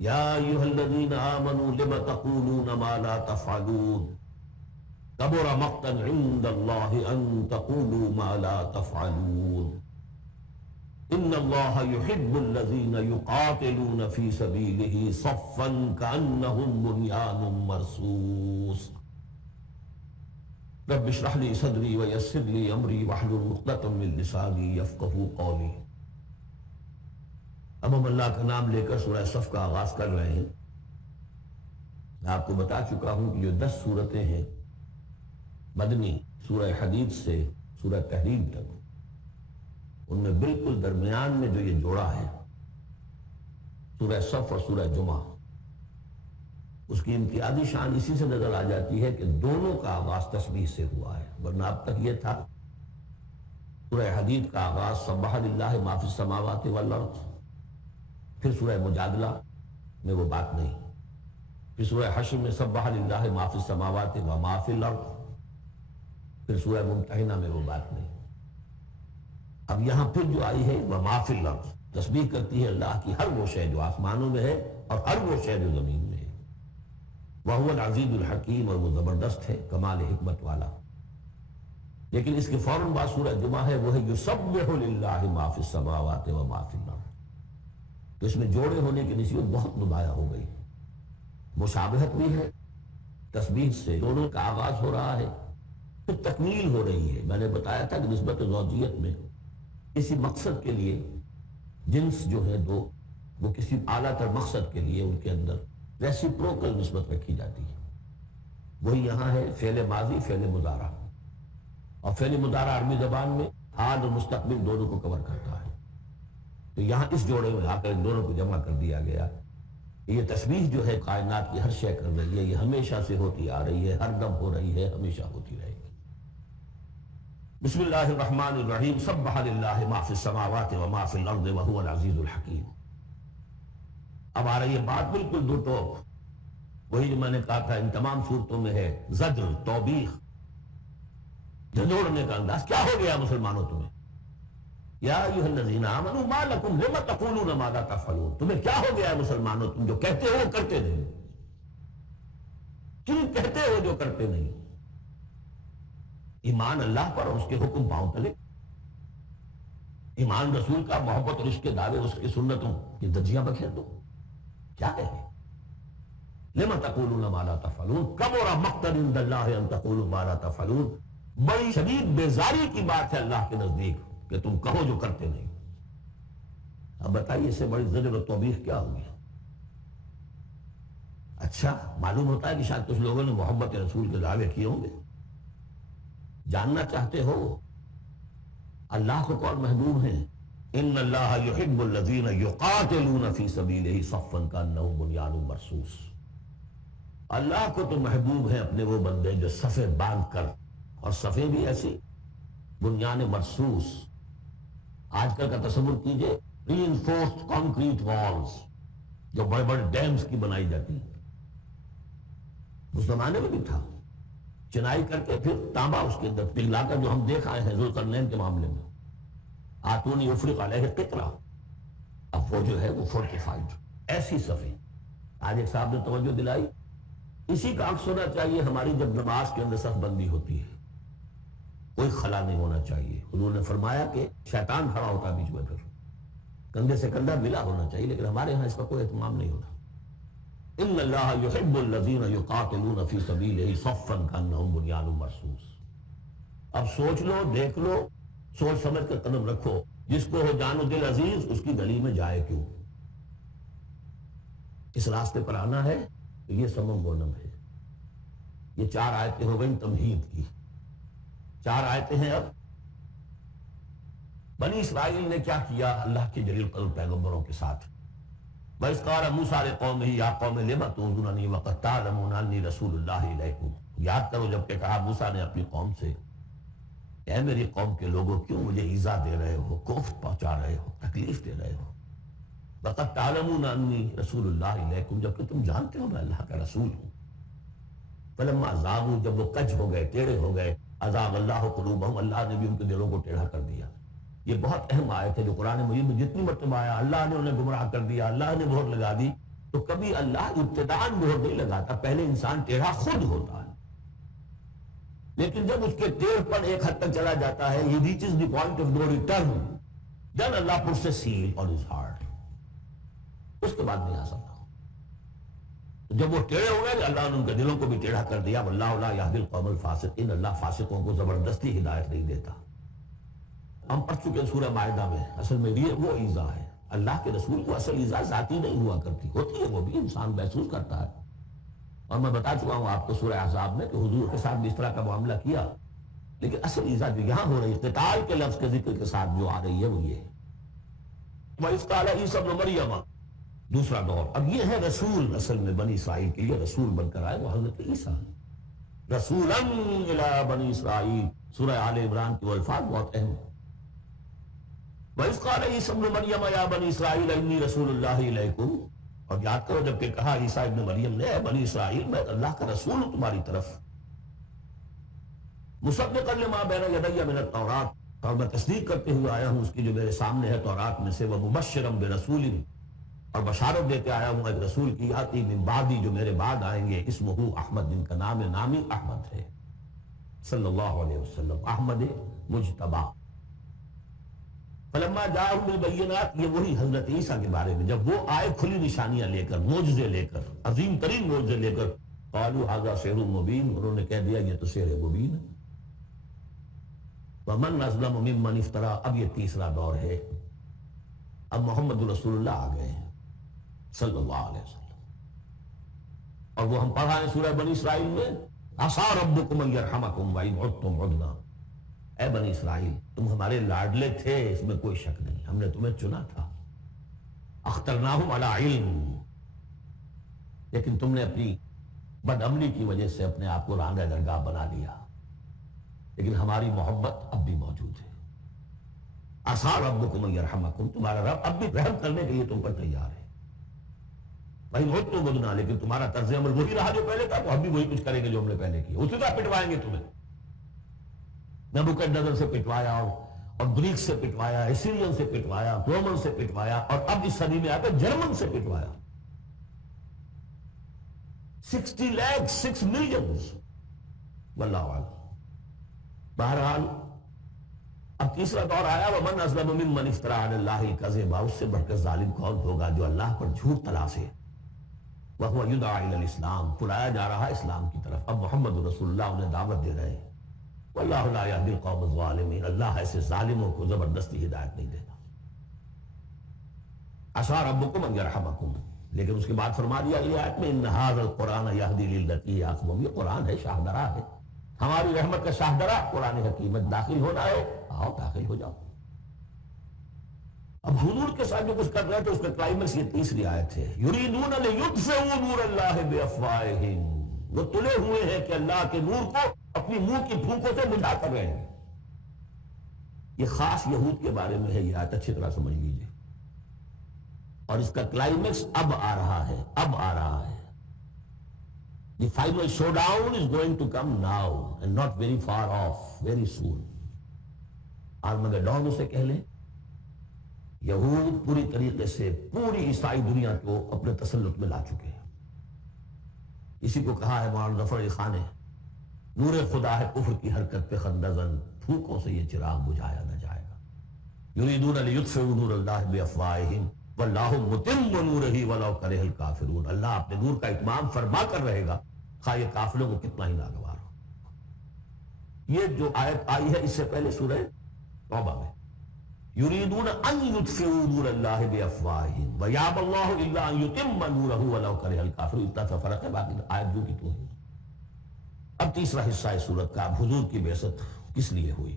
یا ایھا الذین آمنوا لم تقولون ما لا تفعلون، کبر مقتا عند اللہ ان تقولوا ما لا تفعلون، ان اللہ یحب الذین یقاتلون فی سبیلہ صفا کأنہم بنیان مرصوص، رب اشرح لی صدری ویسر لی امری واحلل عقدۃ من لسانی یفقہوا قولی۔ اب ہم اللہ کا نام لے کر سورہ صف کا آغاز کر رہے ہیں۔ میں آپ کو بتا چکا ہوں کہ جو 10 صورتیں ہیں مدنی، سورہ حدید سے سورہ تحریم تک، ان میں بالکل درمیان میں جو یہ جوڑا ہے سورہ صف اور سورہ جمعہ، اس کی امتیازی شان اسی سے نظر آ جاتی ہے کہ دونوں کا آغاز تسبیح سے ہوا ہے، ورنہ اب تک یہ تھا سورہ حدید کا آغاز سبح للہ ما فی السماوات والارض، پھر سورہ مجادلہ میں وہ بات نہیں، پھر سورہ حشر میں سبح للہ ما فی السماوات وما فی الارض، پھر سورہ ممتحنہ میں وہ بات نہیں۔ اب یہاں پھر جو آئی ہے وما فی الارض، تسبیح کرتی ہے اللہ کی ہر وہ شے جو آسمانوں میں ہے اور ہر وہ شے جو زمین میں ہے، وہو العزیز الحکیم، اور وہ زبردست ہے، کمال حکمت والا۔ لیکن اس کے فوراً بعد سورہ جمعہ ہے، وہ ہے یسبح للہ ما فی السماوات وما فی الارض، تو اس میں جوڑے ہونے کی نسبت بہت نمایاں ہو گئی، مشابہت بھی ہے، تسبیح سے دونوں کا آغاز ہو رہا ہے، پھر تکمیل ہو رہی ہے۔ میں نے بتایا تھا کہ نسبت زوجیت میں کسی مقصد کے لیے جنس جو ہے دو، وہ کسی اعلیٰ تر مقصد کے لیے ان کے اندر ریسیپروکل نسبت رکھی جاتی ہے۔ وہی یہاں ہے فعل ماضی، فعل مضارع، اور فعل مضارع عربی زبان میں حال اور مستقبل دونوں کو کور کرتا ہے، تو یہاں اس جوڑے میں آ کر ان دونوں کو جمع کر دیا گیا۔ یہ تسبیح جو ہے کائنات کی ہر شے کر رہی ہے، یہ ہمیشہ سے ہوتی آ رہی ہے، ہر دم ہو رہی ہے، ہمیشہ ہوتی رہے گی۔ بسم اللہ الرحمن الرحیم، سبح للہ ما فی السماوات وما فی الارض وہو العزیز الحکیم۔ اب آ رہی ہے بات بالکل دو ٹوک، وہی جو میں نے کہا تھا ان تمام صورتوں میں ہے زجر، توبیخ، جھنجھوڑنے کا انداز. کیا ہو گیا مسلمانوں تمہیں؟ یا ایھا الذین آمنوا ما لکم لم تقولون ما لا تفعلون. تمہیں کیا ہو گیا ہے مسلمانوں، تم جو کہتے ہو وہ کرتے نہیں؟ کیوں کہتے ہو جو کرتے نہیں؟ ایمان اللہ پر اور اس کے حکم پاؤں تلے، ایمان رسول کا، محبت اور عشق کے دعوے، اس کی سنتوں کی دجیاں بکھیر دو. کیا ہے لما تقولون ما لا تفعلون کبر مقتا عند اللہ ان تقولوا ما لا تفعلون. بڑی شدید بیزاری کی بات ہے اللہ کے نزدیک کہ تم کہو جو کرتے نہیں. اب بتائیے اس سے بڑی زجر و توبیخ کیا ہوگی؟ اچھا معلوم ہوتا ہے کہ شاید کچھ لوگوں نے محبت رسول کے دعوے کیے ہوں گے. جاننا چاہتے ہو اللہ کو کون محبوب ہیں؟ ان اللہ یحب الذین یقاتلون فی سبیلہ صفا کانہم بنیان مرصوص. اللہ کو تو محبوب ہیں اپنے وہ بندے جو صفیں باندھ کر، اور صفیں بھی ایسی بنیان مرصوص. آج کل کا تصور کیجئے ری انفورسڈ کانکریٹ والز جو بڑے بڑے ڈیمز کی بنائی جاتی ہیں. اس زمانے میں بھی تھا، چنائی کر کے پھر تانبا اس کے اندر پگھلا کر، جو ہم دیکھ آئے ہیں ذوالقرنین کے معاملے میں، آتونی افرق علیہ قطرہ. اب وہ جو ہے وہ فورٹیفائڈ ایسی صفیں. آج ایک صاحب نے توجہ دلائی، اسی کا عکس ہونا چاہیے ہماری جب نماز کے اندر صف بندی ہوتی ہے، کوئی خلا نہیں ہونا چاہیے. حضور نے فرمایا کہ شیطان کھڑا ہوتا بیچ میں، پھر کندھے سے کندھا ملا ہونا چاہیے، لیکن ہمارے ہاں اس کا کوئی اہتمام نہیں ہوتا. ان اللہ یحب الذین یقاتلون فی سبیلہ صفا کانہم بنیان مرصوص. اب سوچ لو، دیکھ لو، سوچ سمجھ کر قدم رکھو. جس کو ہو جان و دل عزیز اس کی گلی میں جائے کیوں؟ اس راستے پر آنا ہے تو یہ سمم بونم ہے. یہ 4 آیتیں ہو گئیں تمہید کی. 4 آیتیں ہیں. اب بنی اسرائیل نے کیا کیا اللہ کے جلیل قدر پیغمبروں کے ساتھ؟ وَإِذْ قَالَ مُوسَىٰ لِقَوْمِهِ يَا قَوْمِ لِمَ تُؤْذُونَنِي وَقَدْ تَعْلَمُونَ أَنِّي رَسُولُ اللَّهِ إِلَيْكُمْ. یاد کرو جب کہ کہا موسیٰ نے اپنی قوم سے، اے میری قوم کے لوگوں کیوں مجھے ایذا دے رہے ہو، کوفت پہنچا رہے ہو، تکلیف دے رہے ہو؟ وَقَدْ تَعْلَمُونَ أَنِّي رَسُولُ اللَّهِ إِلَيْكُمْ، جبکہ تم جانتے ہو میں اللہ کا رسول ہوں. فَلَمَّا زَاغُوا، جب وہ کج ہو گئے، ٹیڑھے ہو گئے، أَزَاغَ اللَّهُ قُلُوبَهُمْ، اللہ نے بھی ان کے دلوں کو ٹیڑھا کر دیا. یہ بہت اہم آیت ہے جو قرآن مجید میں جتنی مرتبہ آیا اللہ نے انہیں گمراہ کر دیا، اللہ نے مہر لگا دی. تو کبھی اللہ ابتداءً مہر نہیں لگاتا، پہلے انسان ٹیڑھا خود ہوتا ہے. لیکن جب اس کے ٹیڑھ پر ایک حد تک چلا جاتا ہے، he reaches the point of no return, then Allah puts a seal on his heart. اس کے بعد نہیں آ سکتا. جب وہ ٹیڑھے ہو گئے اللہ نے ان کے دلوں کو بھی ٹیڑھا کر دیا. واللہ لا یہدی القوم الفاسقین، اللہ فاسقوں کو زبردستی ہدایت نہیں دیتا. ہم پڑھ چکے ہیں سورہ مائدہ میں. اصل میں یہ وہ ایذا ہے. اللہ کے رسول کو اصل ایذا ذاتی نہیں ہوا کرتی، ہوتی ہے وہ بھی، انسان محسوس کرتا ہے. اور میں بتا چکا ہوں آپ کو سورہ احزاب میں کہ حضور کے ساتھ بھی اس طرح کا معاملہ کیا. لیکن اصل ایذا جو یہاں ہو رہی ہے قتال کے لفظ کے ذکر کے ساتھ جو آ رہی ہے وہ یہ ہے. وَإِذْ قَالَ عِیسَیٰ ابْنُ مَرْیَمَ، دوسرا دور. اب یہ ہے رسول، اصل میں بنی اسرائیل کے لیے رسول بن کر آئے وہ حضرت عیسیٰ. رسولاً الی بنی اسرائیل، سورہ آل عمران کے وہ الفاظ بہت اہم ہیں. وَإِذْ قَالَ عِیسَىٰ ابْنُ مَرْیَمَ یَا بَنِی اسرائیل اِنِّی رَسُولُ اللَّهِ إِلَیکُم. اور یاد کرو جب کہ کہا عیسیٰ ابن مریم نے، اے بنی اسرائیل میں اللہ کا رسول ہوں تمہاری طرف. مُصَدِّقًا لِمَا بَیْنَ یَدَیَّ مِنَ التَّوْرَاۃ، اور میں تصدیق کرتے ہوئے آیا ہوں اس کی جو میرے سامنے ہے تورات میں سے. وَمُبَشِّرًا بِرَسُولٍ، اور بشارت دیتے آیا ہوں ایک رسول کی، آتی من بعدی، جو میرے بعد آئیں گے، اسمہ احمد، جن کا نامی احمد ہے صلی اللہ علیہ وسلم، احمد مجتبی. فلما جاءہم بالبینات، یہ وہی حضرت عیسیٰ کے بارے میں جب وہ آئے کھلی نشانیاں لے کر، معجزے لے کر، عظیم ترین معجزے لے کر، قالوا ھذا سحر مبین، انہوں نے کہہ دیا یہ تو سحر مبین ہے. ومن اظلم ممن افترا، اب یہ تیسرا دور ہے. اب محمد رسول اللہ آ گئے ہیں صلی اللہ علیہ وسلم. اور وہ ہم پڑھا ہے سورہ بنی اسرائیل میں، عسیٰ ربکم ان یرحمکم وان عدتم عدنا. اے بنی اسرائیل تم ہمارے لاڈلے تھے، اس میں کوئی شک نہیں، ہم نے تمہیں چنا تھا. اخترناہم علی علم، لیکن تم نے اپنی بد عملی کی وجہ سے اپنے آپ کو راندہ درگاہ بنا لیا. لیکن ہماری محبت اب بھی موجود ہے. عسیٰ ربکم ان یرحمکم، تمہارا رب اب بھی رحم کرنے کے لیے تم پر تیار ہے. بھائی بہت تو بدنا، لیکن تمہارا طرز عمل وہی رہا جو پہلے تھا، تو ہم بھی وہی کچھ کریں گے جو ہم نے پہلے کیا، اسی طرح پٹوائیں گے تمہیں۔ نبوکدنیزر سے پٹوایا اور گریک سے پٹوایا، اسیرین سے پٹوایا، رومن سے پٹوایا، اور اب اس صدی میں آ کر جرمن سے پٹوایا۔ 60 لاکھ 6 ملین، واللہ اعلم۔ بہرحال اب تیسرا دور آیا، ومن اظلم ممن افترى علی اللہ الکذب، اس سے بڑھ کر ظالم کون ہوگا جو اللہ پر جھوٹ تلاشے۔ وہو یدعی الی الاسلام، بلایا جا رہا ہے اسلام کی طرف، اب محمد رسول اللہ انہیں دعوت دے رہے ہیں۔ واللہ لا یہدی القوم الظالمین، اللہ ایسے ظالموں کو زبردستی ہدایت نہیں دیتا۔ عسیٰ ربکم ان یرحمکم، لیکن اس کے بعد فرما دیا اگلی آیت میں ان ھذا القرآن یہدی للتی ہی اقوم، یہ قرآن ہے، شاہدرہ ہے، ہماری رحمت کا شاہدرہ قرآن حکیم میں داخل ہونا ہے، آؤ داخل ہو جاؤ۔ اب حضور کے ساتھ جو کچھ کر رہے تھے اس کا کلائمیکس یہ تیسری آیت ہے، یریدون لیطفئوا نور اللہ بافواہہم، وہ تلے ہوئے ہیں کہ اللہ کے نور کو اپنی منہ کی پھونکوں سے بجھا کر رہے ہیں۔ یہ خاص یہود کے بارے میں ہے، یہ آیت اچھی طرح سمجھ لیجیے، اور اس کا کلائمیکس اب آ رہا ہے، اب آ رہا ہے۔ The final showdown is going to come now and not very far off, very soon۔ Armageddon اسے کہہ لیں۔ یہود پوری طریقے سے پوری عیسائی دنیا کو اپنے تسلط میں لا چکے ہیں۔ اسی کو کہا ہے مولانا ظفر علی خان نے، نور خدا ہے کفر کی حرکت پہ خندزن، پھونکوں سے یہ چراغ بجھایا نہ جائے گا۔ یریدون لیطفئوا نور اللہ بافواہہم واللہ متم نورہ ولو کرہ الکافرون، اللہ اپنے نور کا اتمام فرما کر رہے گا، خواہ یہ کافروں کو کتنا ہی ناگوار ہو۔ یہ جو آیت آئی ہے اس سے پہلے سورہ توبہ میں، یریدون ان یطفئوا نور اللہ بافواہہم ویابی اللہ الا ان یتم نورہ ولو کرہ الکافرون، اتنا سا فرق ہے، باقی آیت جو کی تو ہے۔ اب تیسرا حصہ ہے سورت کا، اب حضور کی بعثت کس لیے ہوئی؟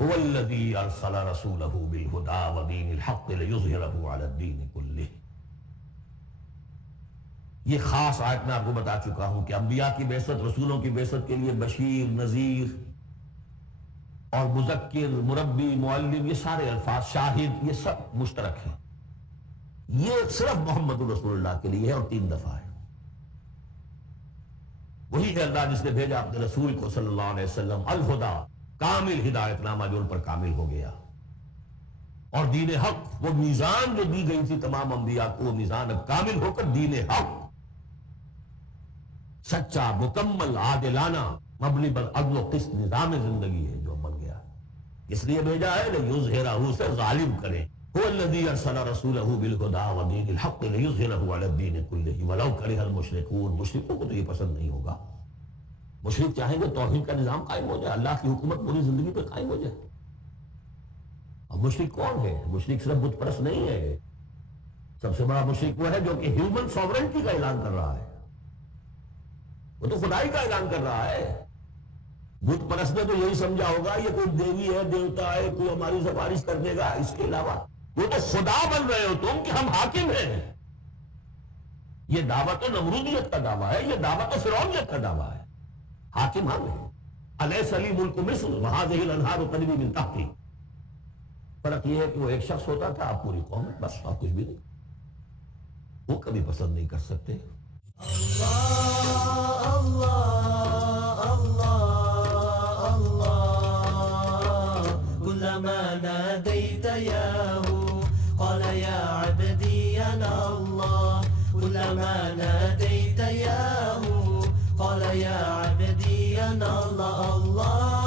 هو الذی ارسل رسولہ بالہدی ودین الحق لیظہرہ علی الدین کلہ۔ یہ خاص آیت میں آپ کو بتا چکا ہوں کہ انبیاء کی بعثت، رسولوں کی بعثت کے لیے بشیر، نذیر اور مذکر، مربی، معلم، یہ سارے الفاظ، شاہد، یہ سب مشترک ہیں۔ یہ صرف محمد رسول اللہ کے لیے ہے اور 3 دفعہ ہے۔ وہی ہے اللہ جس نے بھیجا اپنے رسول کو صلی اللہ علیہ وسلم، الہدا، کامل ہدایت نامہ جو ان پر کامل ہو گیا، اور دین حق، وہ میزان جو دی گئی تھی تمام انبیاء کو، وہ میزان اب کامل ہو کر دین حق، سچا، مکمل، عادلانہ، مبنی بر عدل و قسط نظام زندگی ہے جو بن گیا۔ اس لیے بھیجا ہے لیظہرہ، سے غالب کرے۔ هو الذی ارسل رسولہ بالہدی ودین الحق لیظہرہ علی الدین کلہ ولو کرہ المشرکون۔ مشرکوں کو تو یہ پسند نہیں ہوگا، مشرک چاہیں گے توحید کا نظام قائم ہو جائے، اللہ کی حکومت پوری زندگی پہ قائم ہو جائے۔ اب مشرک کون ہے؟ مشرک صرف بت پرست نہیں ہے، سب سے بڑا مشرک وہ ہے جو کہ ہیومن سوورنٹی کا اعلان کر رہا ہے، وہ تو خدائی کا اعلان کر رہا ہے۔ بت پرست نے تو یہی سمجھا ہوگا یہ کوئی دیوی ہے، دیوتا ہے، کوئی ہماری سفارش کر دے گا، اس کے علاوہ وہ تو خدا بن رہے ہو تم کہ ہم حاکم ہیں۔ یہ دعوت تو نمرودیت کا دعویٰ ہے، یہ دعوت تو فرعونیت کا دعویٰ ہے، حاکم ہم ہیں۔ الیس لی ملک مصر وہذہ الانہار تجری من تحتی۔ فرق یہ ہے کہ وہ ایک شخص ہوتا تھا، آپ پوری قوم، بس اور کچھ بھی نہیں، وہ کبھی پسند نہیں کر سکتے۔ اللہ اللہ اللہ اللہ، کلما نادیت یاہو قال یا عبدی انا اللہ، کلما نادیت یاہو قال یا عبدی انا اللہ، اللہ